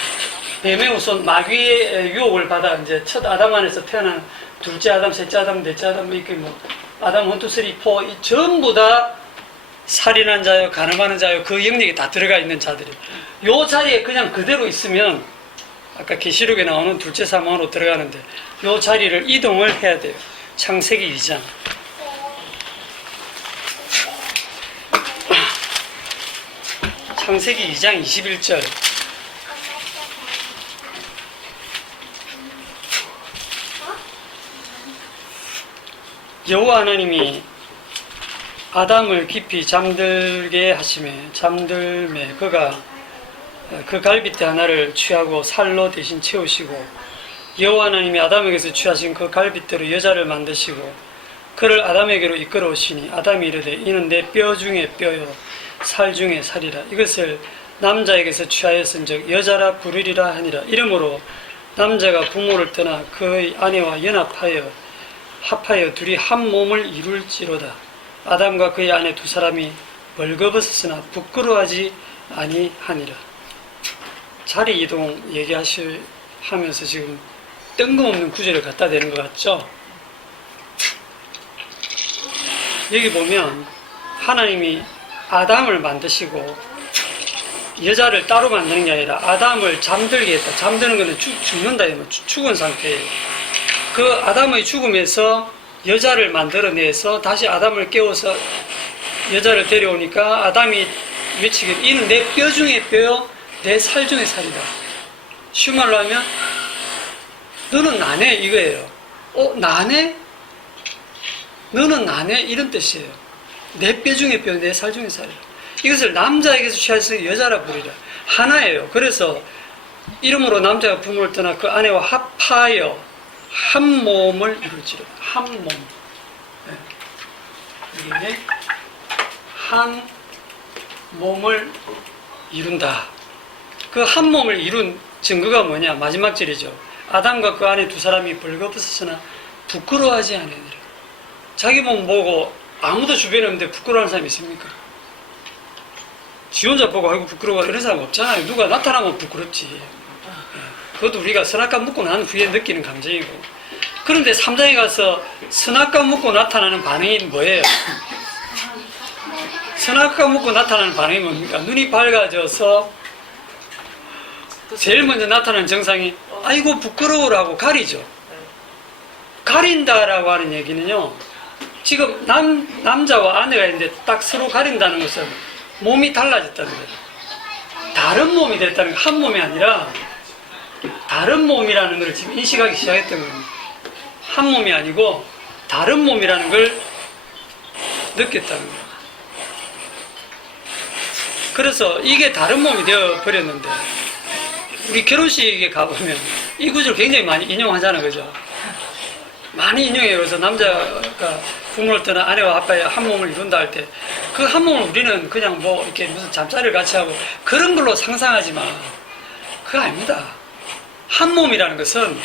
뱀의 후손, 마귀의 유혹을 받아 이제 첫 아담 안에서 태어난 둘째 아담, 셋째 아담, 넷째 아담, 이렇게 뭐 아담 1, 2, 3, 4 이 전부 다 살인한 자요, 간음하는 자요, 그 영역에 다 들어가 있는 자들이. 요 자리에 그냥 그대로 있으면 아까 계시록에 나오는 둘째 사망으로 들어가는데 요 자리를 이동을 해야 돼요. 창세기 2장. 창세기 2장 21절. 여호와 하나님이 아담을 깊이 잠들게 하심에 잠들매 그가 그 갈빗대 하나를 취하고 살로 대신 채우시고 여호와 하나님이 아담에게서 취하신 그 갈빗대로 여자를 만드시고 그를 아담에게로 이끌어 오시니 아담이 이르되 이는 내 뼈 중에 뼈요 살 중에 살이라 이것을 남자에게서 취하였은즉 여자라 부르리라 하니라. 이러므로 남자가 부모를 떠나 그의 아내와 연합하여 합하여 둘이 한 몸을 이룰지로다. 아담과 그의 아내 두 사람이 벌거벗었으나 부끄러워하지 아니하니라. 자리 이동 얘기하면서 지금 뜬금없는 구절을 갖다 대는 것 같죠? 여기 보면 하나님이 아담을 만드시고 여자를 따로 만드는 게 아니라 아담을 잠들게 했다. 잠드는 것은 죽는다. 죽은 상태예요. 그 아담의 죽음에서 여자를 만들어내서 다시 아담을 깨워서 여자를 데려오니까 아담이 외치기를 이는 내 뼈 중에 뼈요 내 살 중에 살이다. 쉬운 말로 하면 너는 나네 이거예요. 나네? 너는 나네? 이런 뜻이에요. 내 뼈 중에 뼈 내 살 중에 살이다. 이것을 남자에게서 취해서 여자라 부르리라. 하나예요. 그래서 이름으로 남자가 부모를 떠나 그 아내와 합하여 한 몸을 이룰지로다. 한 몸. 네. 이게 한 몸을 이룬다. 그 한 몸을 이룬 증거가 뭐냐? 마지막 절이죠. 아담과 그 아내 두 사람이 벌거벗었으나 부끄러워하지 않으니라. 자기 몸 보고 아무도 주변에 없는데 부끄러워하는 사람이 있습니까? 지 혼자 보고 아이고 부끄러워 이런 사람 없잖아요. 누가 나타나면 부끄럽지. 그것도 우리가 선악과 먹고 난 후에 느끼는 감정이고. 그런데 3장에 가서 선악과 먹고 나타나는 반응이 뭐예요? 선악과 먹고 나타나는 반응이 뭡니까? 눈이 밝아져서 제일 먼저 나타나는 증상이 아이고 부끄러워라고 가리죠. 가린다라고 하는 얘기는요, 지금 남자와 아내가 있는데 딱 서로 가린다는 것은 몸이 달라졌다는 거예요. 다른 몸이 됐다는 거, 한 몸이 아니라 다른 몸이라는 걸 지금 인식하기 시작했던 겁니다. 한 몸이 아니고 다른 몸이라는 걸 느꼈다는 거예요. 그래서 이게 다른 몸이 되어 버렸는데, 우리 결혼식에 가보면 이 구절 굉장히 많이 인용하잖아요. 그죠? 많이 인용해요. 그래서 남자가 부모를 떠나 아내와 아빠의 한 몸을 이룬다 할 때 그 한 몸을 우리는 그냥 뭐 이렇게 무슨 잠자리를 같이 하고 그런 걸로 상상하지만 그거 아닙니다. 한 몸이라는 것은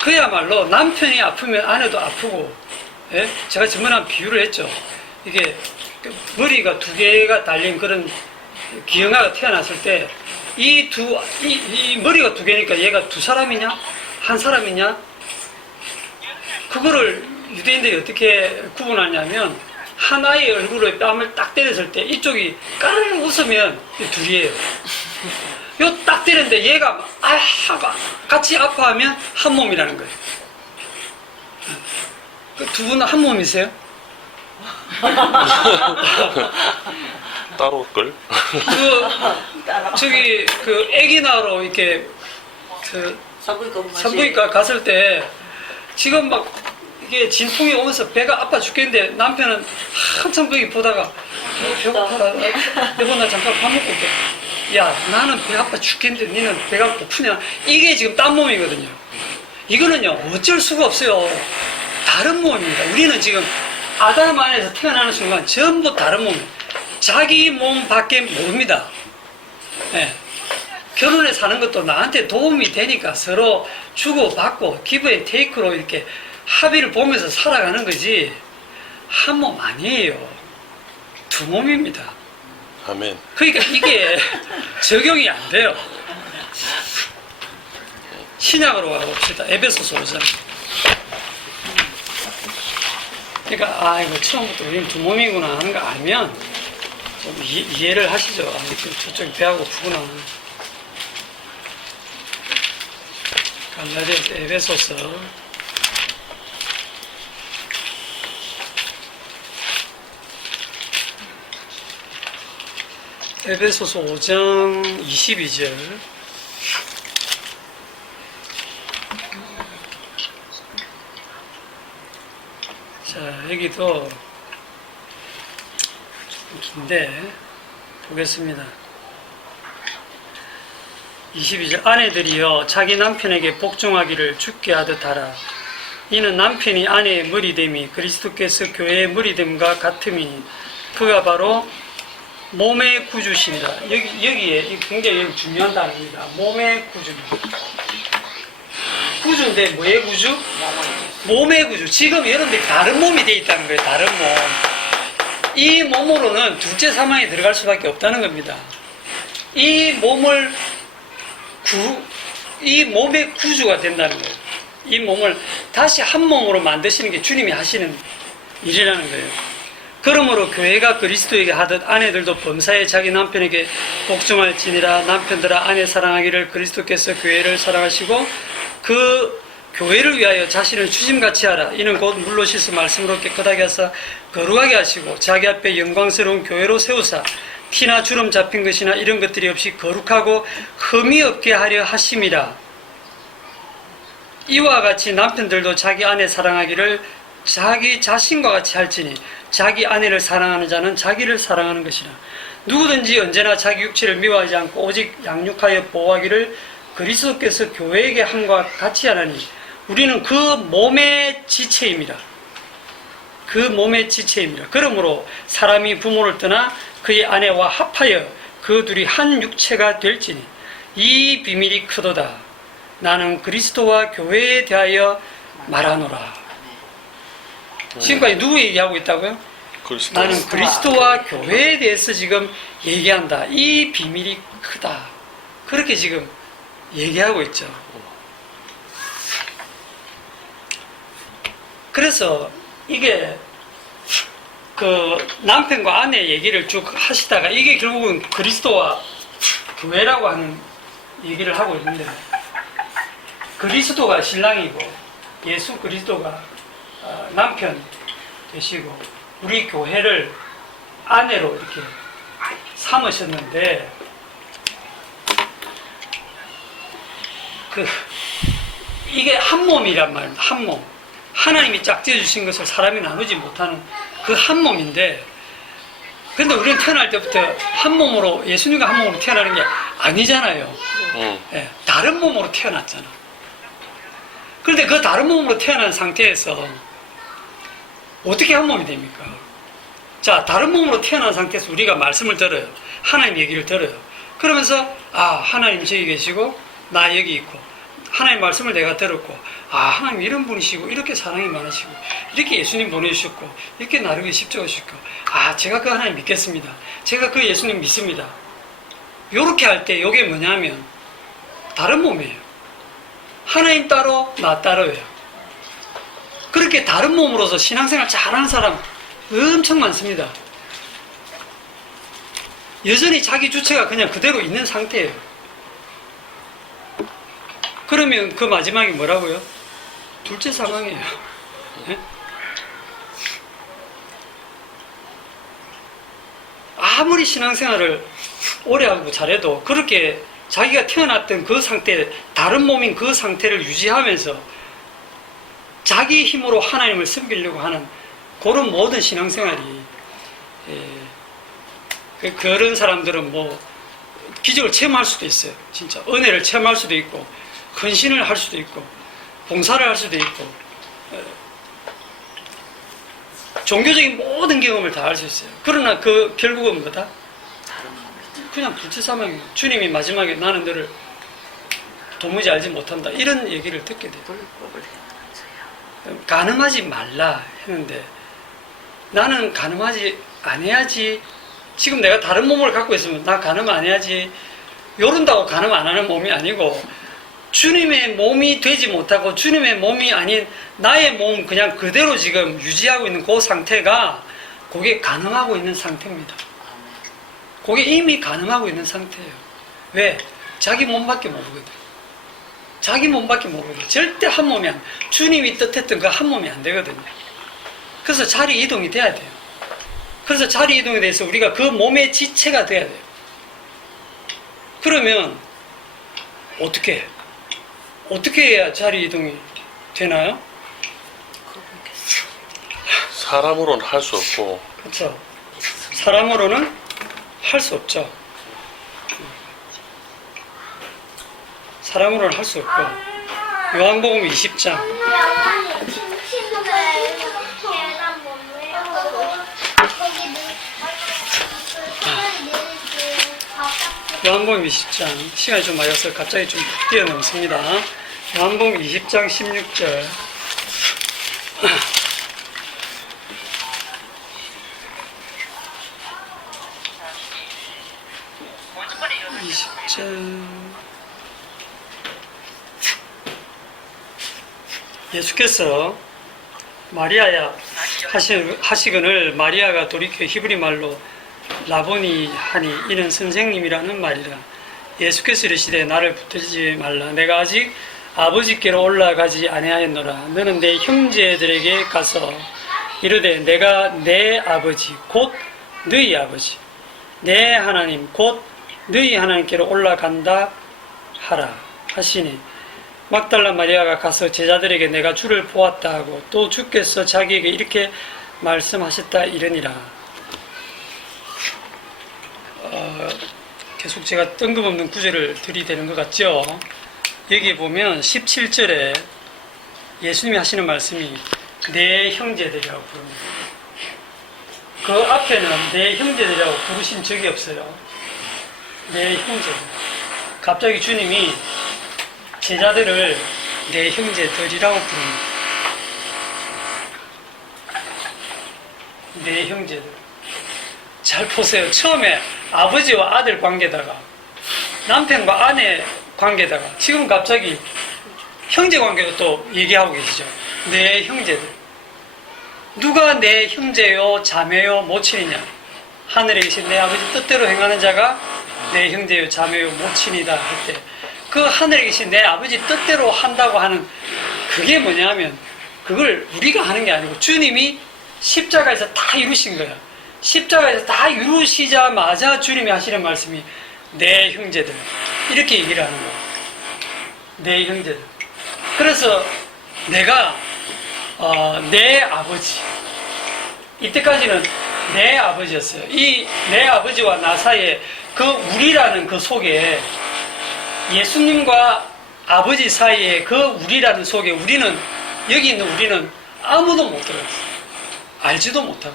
그야말로 남편이 아프면 아내도 아프고, 예? 제가 저번에 비유를 했죠. 이게 머리가 두 개가 달린 그런 기형아가 태어났을 때 이 머리가 두 개니까 얘가 두 사람이냐 한 사람이냐, 그거를 유대인들이 어떻게 구분하냐면 하나의 얼굴에 뺨을 딱 때렸을 때 이쪽이 까르르 웃으면 둘이에요. 요 딱 때렸는데 얘가 같이 아파하면 한 몸이라는 거예요. 그 두 분은 한 몸이세요? 따로 끌? 저기 그 애기 낳으러 이렇게 그 산부인과 갔을 때 지금 막 이게 진통이 오면서 배가 아파 죽겠는데 남편은 한참 거기 보다가 배고파라. 여보 나 잠깐 밥 먹고 올게. 야 나는 배 아파 죽겠는데 니는 배가 고프냐. 이게 지금 딴 몸이거든요. 이거는요 어쩔 수가 없어요. 다른 몸입니다. 우리는 지금 아담 안에서 태어나는 순간 전부 다른 몸이에요. 자기 몸 밖에 모릅니다. 네. 결혼해 사는 것도 나한테 도움이 되니까 서로 주고받고 기브 앤 테이크로 이렇게 합의를 보면서 살아가는 거지 한 몸 아니에요. 두 몸입니다. 아멘. 그러니까 이게 적용이 안 돼요. 신약으로 가봅시다. 에베소서 5장. 그러니까 이거 처음부터 우리는 두 몸이구나 하는 거 알면 좀 이해를 하시죠. 저쪽이 배가 고프구나. 갈라디아서 에베소서 에베소서 5장 22절. 자, 여기도 좀 긴데 보겠습니다. 22절. 아내들이여 자기 남편에게 복종하기를 주께 하듯 하라. 이는 남편이 아내의 머리됨이 그리스도께서 교회의 머리됨과 같음이니 그가 바로 몸의 구주시니라. 여기에 굉장히 중요한 단어입니다. 몸의 구주입니다. 구주인데 뭐의 구주? 몸의 구주. 지금 여러분들이 다른 몸이 되어 있다는 거예요. 다른 몸. 이 몸으로는 둘째 사망에 들어갈 수밖에 없다는 겁니다. 이 몸을 이 몸의 구주가 된다는 거예요. 이 몸을 다시 한 몸으로 만드시는 게 주님이 하시는 일이라는 거예요. 그러므로 교회가 그리스도에게 하듯 아내들도 범사에 자기 남편에게 복종할지니라. 남편들아 아내 사랑하기를 그리스도께서 교회를 사랑하시고 그 교회를 위하여 자신을 주심같이 하라. 이는 곧 물로 씻어 말씀으로 깨끗하게 하사 거룩하게 하시고 자기 앞에 영광스러운 교회로 세우사 티나 주름 잡힌 것이나 이런 것들이 없이 거룩하고 흠이 없게 하려 하심이라. 이와 같이 남편들도 자기 아내 사랑하기를 자기 자신과 같이 할지니 자기 아내를 사랑하는 자는 자기를 사랑하는 것이라. 누구든지 언제나 자기 육체를 미워하지 않고 오직 양육하여 보호하기를 그리스도께서 교회에게 함과 같이 하나니 우리는 그 몸의 지체입니다. 그 몸의 지체입니다. 그러므로 사람이 부모를 떠나 그의 아내와 합하여 그 둘이 한 육체가 될지니 이 비밀이 크도다. 나는 그리스도와 교회에 대하여 말하노라. 지금까지 누구 얘기하고 있다고요? 그리스도. 나는 그리스도와 교회에 대해서 지금 얘기한다. 이 비밀이 크다. 그렇게 지금 얘기하고 있죠. 그래서 이게 그 남편과 아내 얘기를 쭉 하시다가 이게 결국은 그리스도와 교회라고 하는 얘기를 하고 있는데, 그리스도가 신랑이고 예수 그리스도가 남편 되시고 우리 교회를 아내로 이렇게 삼으셨는데, 이게 한 몸이란 말입니다. 한 몸. 하나님이 짝지어 주신 것을 사람이 나누지 못하는 그 한 몸인데, 근데 우리는 태어날 때부터 한 몸으로, 예수님과 한 몸으로 태어나는 게 아니잖아요. 예, 다른 몸으로 태어났잖아. 그런데 그 다른 몸으로 태어난 상태에서 어떻게 한 몸이 됩니까? 자, 다른 몸으로 태어난 상태에서 우리가 말씀을 들어요. 하나님 얘기를 들어요. 그러면서 하나님 저기 계시고 나 여기 있고, 하나님 말씀을 내가 들었고, 하나님 이런 분이시고 이렇게 사랑이 많으시고 이렇게 예수님 보내주셨고 이렇게 나를 위해 십자가 주셨고, 제가 그 하나님 믿겠습니다. 제가 그 예수님 믿습니다. 요렇게 할 때 이게 뭐냐면 다른 몸이에요. 하나님 따로 나 따로예요. 그렇게 다른 몸으로서 신앙생활 잘하는 사람 엄청 많습니다. 여전히 자기 주체가 그냥 그대로 있는 상태예요. 그러면 그 마지막이 뭐라고요? 둘째 사망이에요. 네? 아무리 신앙생활을 오래 하고 잘해도 그렇게 자기가 태어났던 그 상태, 다른 몸인 그 상태를 유지하면서 자기 힘으로 하나님을 섬기려고 하는 그런 모든 신앙생활이, 그런 사람들은 뭐 기적을 체험할 수도 있어요. 진짜 은혜를 체험할 수도 있고 헌신을 할 수도 있고 봉사를 할 수도 있고 종교적인 모든 경험을 다 할 수 있어요. 그러나 그 결국은 뭐다? 그냥 둘째 사망이에요. 주님이 마지막에 나는 너를 도무지 알지 못한다 이런 얘기를 듣게 돼요. 가늠하지 말라 했는데 나는 가늠하지 안 해야지. 지금 내가 다른 몸을 갖고 있으면 나 가늠 안 해야지 요런다고 가늠 안 하는 몸이 아니고, 주님의 몸이 되지 못하고 주님의 몸이 아닌 나의 몸 그냥 그대로 지금 유지하고 있는 그 상태가 그게 가늠하고 있는 상태입니다. 그게 이미 가늠하고 있는 상태예요. 왜? 자기 몸밖에 모르거든. 자기 몸밖에 모르거든. 절대 한 몸이 안, 주님이 뜻했던 그 한 몸이 안 되거든요. 그래서 자리 이동이 돼야 돼요. 그래서 자리 이동에 대해서 우리가 그 몸의 지체가 돼야 돼요. 그러면 어떻게 해야 자리 이동이 되나요? 사람으로는 할 수 없고 그렇죠. 사람으로는 할 수 없죠. 사람으로는 할 수 없고 요한복음 20장 요한복음 20장 시간이 좀 많이 없어서 갑자기 좀 뛰어넘습니다. 요한복음 20장 16절 20절 예수께서 마리아야 하시거늘 마리아가 돌이켜 히브리 말로 라보니 하니 이는 선생님이라는 말이라. 예수께서 이르시되 나를 붙들지 말라. 내가 아직 아버지께로 올라가지 아니하였노라. 너는 내 형제들에게 가서 이르되 내가 내 아버지 곧 너희 아버지 내 하나님 곧 너희 하나님께로 올라간다 하라 하시니 막달라 마리아가 가서 제자들에게 내가 주를 보았다 하고 또 주께서 자기에게 이렇게 말씀하셨다 이르니라. 계속 제가 뜬금없는 구절을 들이대는 것 같죠? 여기 보면 17절에 예수님이 하시는 말씀이 내 형제들이라고 부릅니다. 그 앞에는 내 형제들이라고 부르신 적이 없어요. 내 형제들. 갑자기 주님이 제자들을 내 형제들이라고 부릅니다. 내 형제들. 잘 보세요. 처음에 아버지와 아들 관계다가 남편과 아내 관계다가 지금 갑자기 형제 관계도 또 얘기하고 계시죠. 내 형제들. 누가 내 형제요 자매요 모친이냐. 하늘에 계신 내 아버지 뜻대로 행하는 자가 내 형제요 자매요 모친이다 할 때 그 하늘에 계신 내 아버지 뜻대로 한다고 하는 그게 뭐냐면 그걸 우리가 하는 게 아니고 주님이 십자가에서 다 이루신 거야. 십자가에서 다 이루시자마자 주님이 하시는 말씀이 내 형제들 이렇게 얘기를 하는 거야. 내 형제들. 그래서 내가 내 아버지 이때까지는 내 아버지였어요. 이 내 아버지와 나 사이에 그 우리라는 그 속에 예수님과 아버지 사이에 그 우리라는 속에 우리는 여기 있는 우리는 아무도 못 들어갔어요. 알지도 못하고.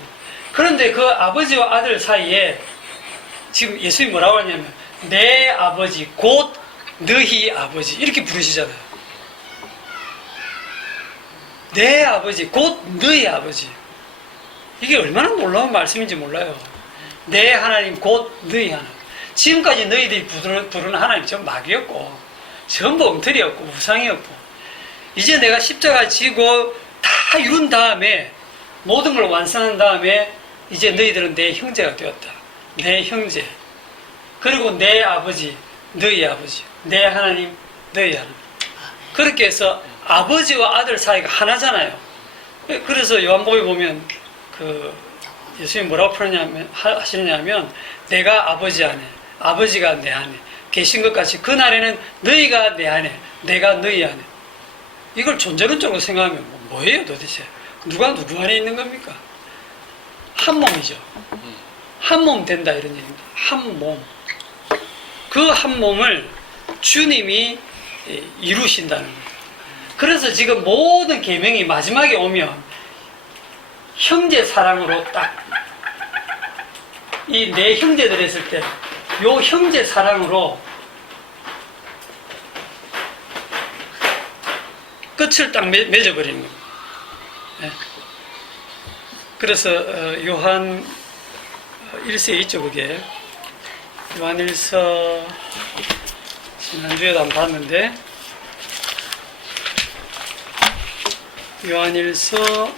그런데 그 아버지와 아들 사이에 지금 예수님이 뭐라고 하냐면 내 아버지 곧 너희 아버지 이렇게 부르시잖아요. 내 아버지 곧 너희 아버지. 이게 얼마나 놀라운 말씀인지 몰라요. 내 하나님 곧 너희 하나님. 지금까지 너희들이 부르는 하나님 전 마귀였고 전부 엉터리였고 우상이었고 이제 내가 십자가 지고 다 이룬 다음에 모든 걸 완성한 다음에 이제 너희들은 내 형제가 되었다. 내 형제. 그리고 내 아버지, 너희 아버지. 내 하나님, 너희 하나님. 그렇게 해서 아버지와 아들 사이가 하나잖아요. 그래서 요한복음에 보면 예수님이 뭐라고 하시느냐면 내가 아버지 안에 아버지가 내 안에 계신 것 같이 그날에는 너희가 내 안에 내가 너희 안에. 이걸 존재론적으로 생각하면 뭐예요 도대체? 누가 누구 안에 있는 겁니까? 한 몸이죠. 한 몸 된다 이런 얘기입니다. 한 몸. 그 한 몸을 주님이 이루신다는 거예요. 그래서 지금 모든 계명이 마지막에 오면 형제 사랑으로 딱 이 내 형제들 했을 때 요 형제 사랑으로 끝을 딱 맺어버리는 겁니다. 네. 그래서 요한 1서에 있죠 그게. 요한 1서 지난주에도 한번 봤는데 요한 1서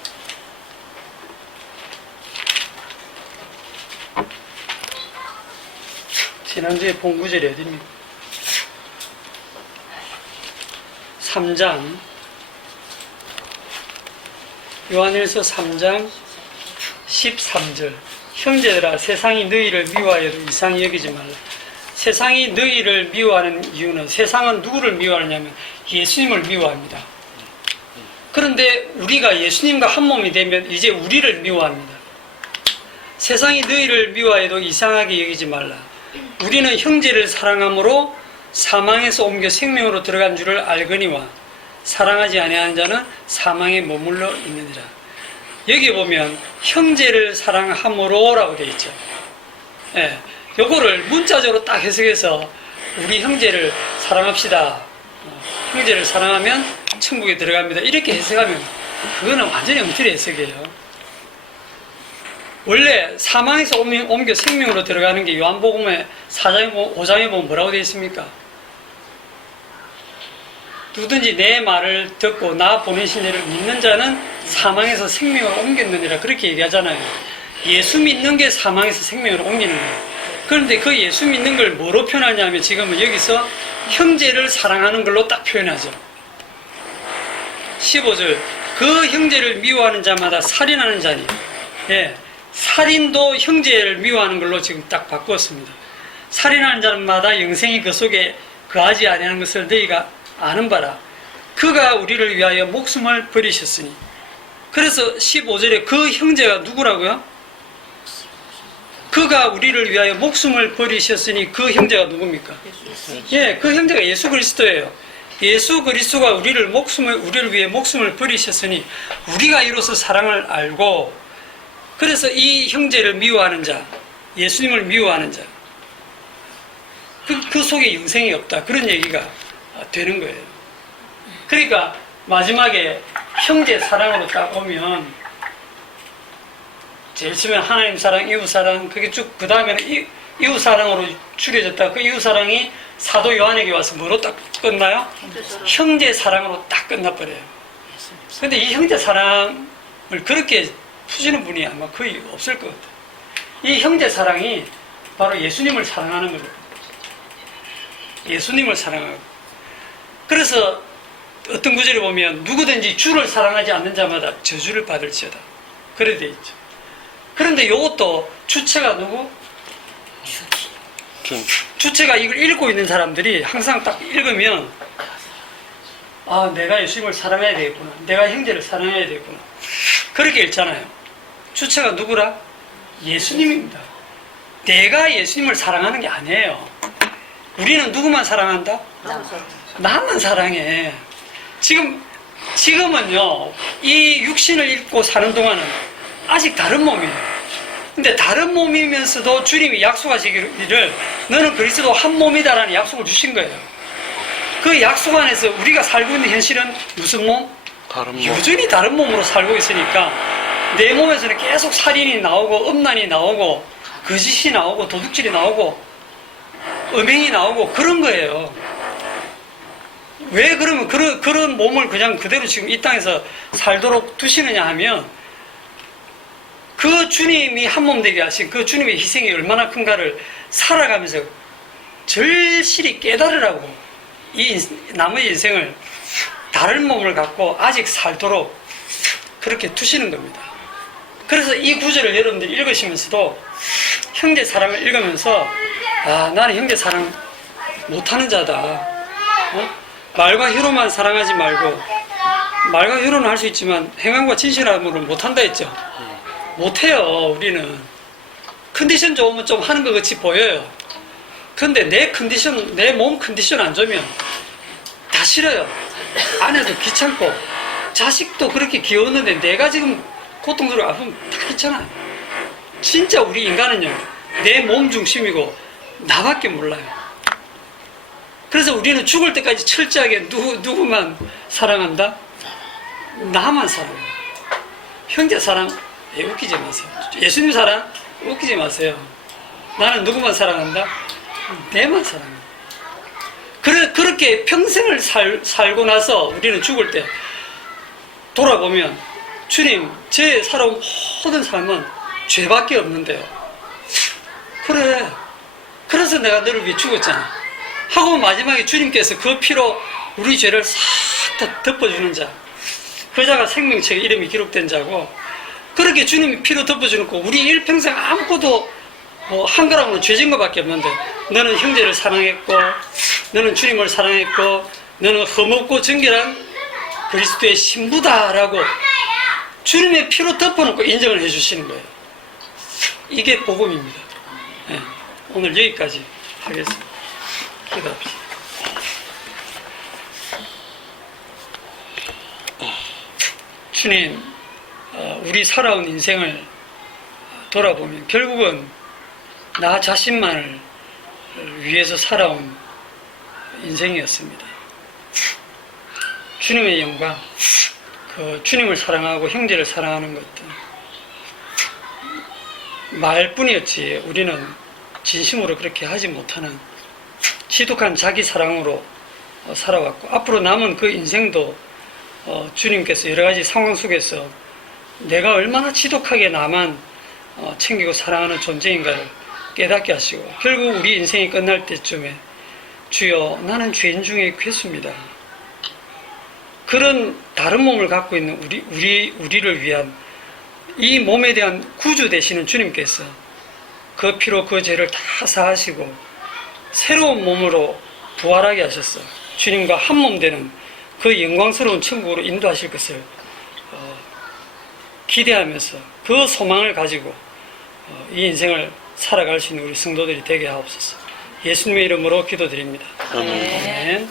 지난주에 본 구절이 어디입니까? 3장 요한일서 3장 13절 형제들아 세상이 너희를 미워하여도 이상히 여기지 말라. 세상이 너희를 미워하는 이유는 세상은 누구를 미워하느냐면 예수님을 미워합니다. 그런데 우리가 예수님과 한 몸이 되면 이제 우리를 미워합니다. 세상이 너희를 미워해도 이상하게 여기지 말라. 우리는 형제를 사랑함으로 사망에서 옮겨 생명으로 들어간 줄을 알거니와 사랑하지 아니하는 자는 사망에 머물러 있느니라. 여기 보면 형제를 사랑함으로라고 되어 있죠. 예, 요거를 문자적으로 딱 해석해서 우리 형제를 사랑합시다. 형제를 사랑하면 천국에 들어갑니다. 이렇게 해석하면 그거는 완전히 엉터리 해석이에요. 원래 사망에서 옮겨 생명으로 들어가는 게 요한복음의 4장 5장에 보면 뭐라고 되어 있습니까? 누구든지 내 말을 듣고 나 보내신 이를 믿는 자는 사망에서 생명으로 옮겼느니라 그렇게 얘기하잖아요. 예수 믿는 게 사망에서 생명으로 옮기는 거예요. 그런데 그 예수 믿는 걸 뭐로 표현하냐면 지금은 여기서 형제를 사랑하는 걸로 딱 표현하죠. 15절 그 형제를 미워하는 자마다 살인하는 자니. 예, 살인도 형제를 미워하는 걸로 지금 딱 바꾸었습니다. 살인하는 자마다 영생이 그 속에 거하지 아니하는 것을 너희가 아는 바라. 그가 우리를 위하여 목숨을 버리셨으니. 그래서 15절에 그 형제가 누구라고요? 그가 우리를 위하여 목숨을 버리셨으니 그 형제가 누굽니까? 예, 그 형제가 예수 그리스도예요. 예수 그리스도가 우리를 위해 목숨을 버리셨으니 우리가 이로써 사랑을 알고, 그래서 이 형제를 미워하는 자, 예수님을 미워하는 자, 그 속에 영생이 없다. 그런 얘기가 되는 거예요. 그러니까 마지막에 형제 사랑으로 딱 오면 제일 처음에 하나님 사랑, 이웃 사랑, 그게 쭉 그 다음에는 이웃 사랑으로 줄여졌다. 그 이웃 사랑이 사도 요한에게 와서 뭐로 딱 끝나요? 형제 사랑으로 딱 끝나버려요. 근데 이 형제 사랑을 그렇게 푸시는 분이 아마 거의 없을 것 같아요. 이 형제 사랑이 바로 예수님을 사랑하는 거예요. 예수님을 사랑하고. 그래서 어떤 구절에 보면 누구든지 주를 사랑하지 않는 자마다 저주를 받을지어다. 그래 돼 있죠. 그런데 이것도 주체가 누구? 주체가 이걸 읽고 있는 사람들이 항상 딱 읽으면 아, 내가 예수님을 사랑해야 되겠구나. 내가 형제를 사랑해야 되겠구나. 그렇게 읽잖아요. 주체가 누구라? 예수님입니다. 내가 예수님을 사랑하는 게 아니에요. 우리는 누구만 사랑한다? 나만 사랑해. 지금은요, 이 육신을 입고 사는 동안은 아직 다른 몸이에요. 근데 다른 몸이면서도 주님이 약속하시기를 너는 그리스도 한 몸이다라는 약속을 주신 거예요. 그 약속 안에서 우리가 살고 있는 현실은 무슨 몸? 다른 몸. 여전히 다른 몸으로 살고 있으니까 내 몸에서는 계속 살인이 나오고 음란이 나오고 거짓이 나오고 도둑질이 나오고 음행이 나오고 그런 거예요. 왜 그러면 그런 몸을 그냥 그대로 지금 이 땅에서 살도록 두시느냐 하면 그 주님이 한 몸 되게 하신 그 주님의 희생이 얼마나 큰가를 살아가면서 절실히 깨달으라고 이 남의 인생을 다른 몸을 갖고 아직 살도록 그렇게 두시는 겁니다. 그래서 이 구절을 여러분들이 읽으시면서도 형제 사랑을 읽으면서 아, 나는 형제 사랑 못하는 자다. 말과 혀로만 사랑하지 말고, 말과 혀로는 할 수 있지만 행함과 진실함으로는 못한다 했죠. 못해요. 우리는 컨디션 좋으면 좀 하는 것 같이 보여요. 근데 내 몸 컨디션 안 좋으면 다 싫어요. 아내도 귀찮고 자식도 그렇게 귀여웠는데 내가 지금 고통스러워 아프면 다 귀찮아요. 진짜 우리 인간은요, 내 몸 중심이고 나밖에 몰라요. 그래서 우리는 죽을 때까지 철저하게 누구만 사랑한다? 나만 사랑해요. 형제 사랑 웃기지 마세요. 예수님 사랑 웃기지 마세요. 나는 누구만 사랑한다? 내만 사랑해요. 그렇게 평생을 살고 나서 우리는 죽을 때 돌아보면 주님, 제 살아온 모든 삶은 죄밖에 없는데요. 그래. 그래서 내가 너를 위해 죽었잖아. 하고 마지막에 주님께서 그 피로 우리 죄를 싹 다 덮어주는 자, 그 자가 생명책에 이름이 기록된 자고, 그렇게 주님이 피로 덮어주는 거 우리 일평생 아무것도 뭐 한 가락으로 죄진 것밖에 없는데 너는 형제를 사랑했고 너는 주님을 사랑했고 너는 흠없고 정결한 그리스도의 신부다라고 주님의 피로 덮어놓고 인정을 해주시는 거예요. 이게 복음입니다. 네, 오늘 여기까지 하겠습니다. 기도합시다. 주님, 우리 살아온 인생을 돌아보면 결국은 나 자신만을 위해서 살아온 인생이었습니다. 주님의 영광, 그 주님을 사랑하고 형제를 사랑하는 것도 말뿐이었지 우리는 진심으로 그렇게 하지 못하는 지독한 자기 사랑으로 살아왔고 앞으로 남은 그 인생도 주님께서 여러 가지 상황 속에서 내가 얼마나 지독하게 나만 챙기고 사랑하는 존재인가를 깨닫게 하시고 결국 우리 인생이 끝날 때쯤에 주여 나는 죄인 중에 괴수입니다. 그런 다른 몸을 갖고 있는 우리를 위한 이 몸에 대한 구주 되시는 주님께서 그 피로 그 죄를 다 사하시고 새로운 몸으로 부활하게 하셨어. 주님과 한 몸 되는 그 영광스러운 천국으로 인도하실 것을 기대하면서 그 소망을 가지고 이 인생을 살아갈 수 있는 우리 성도들이 되게 하옵소서. 예수님의 이름으로 기도드립니다. 아멘.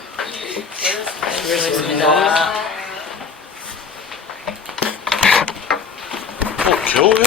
교회는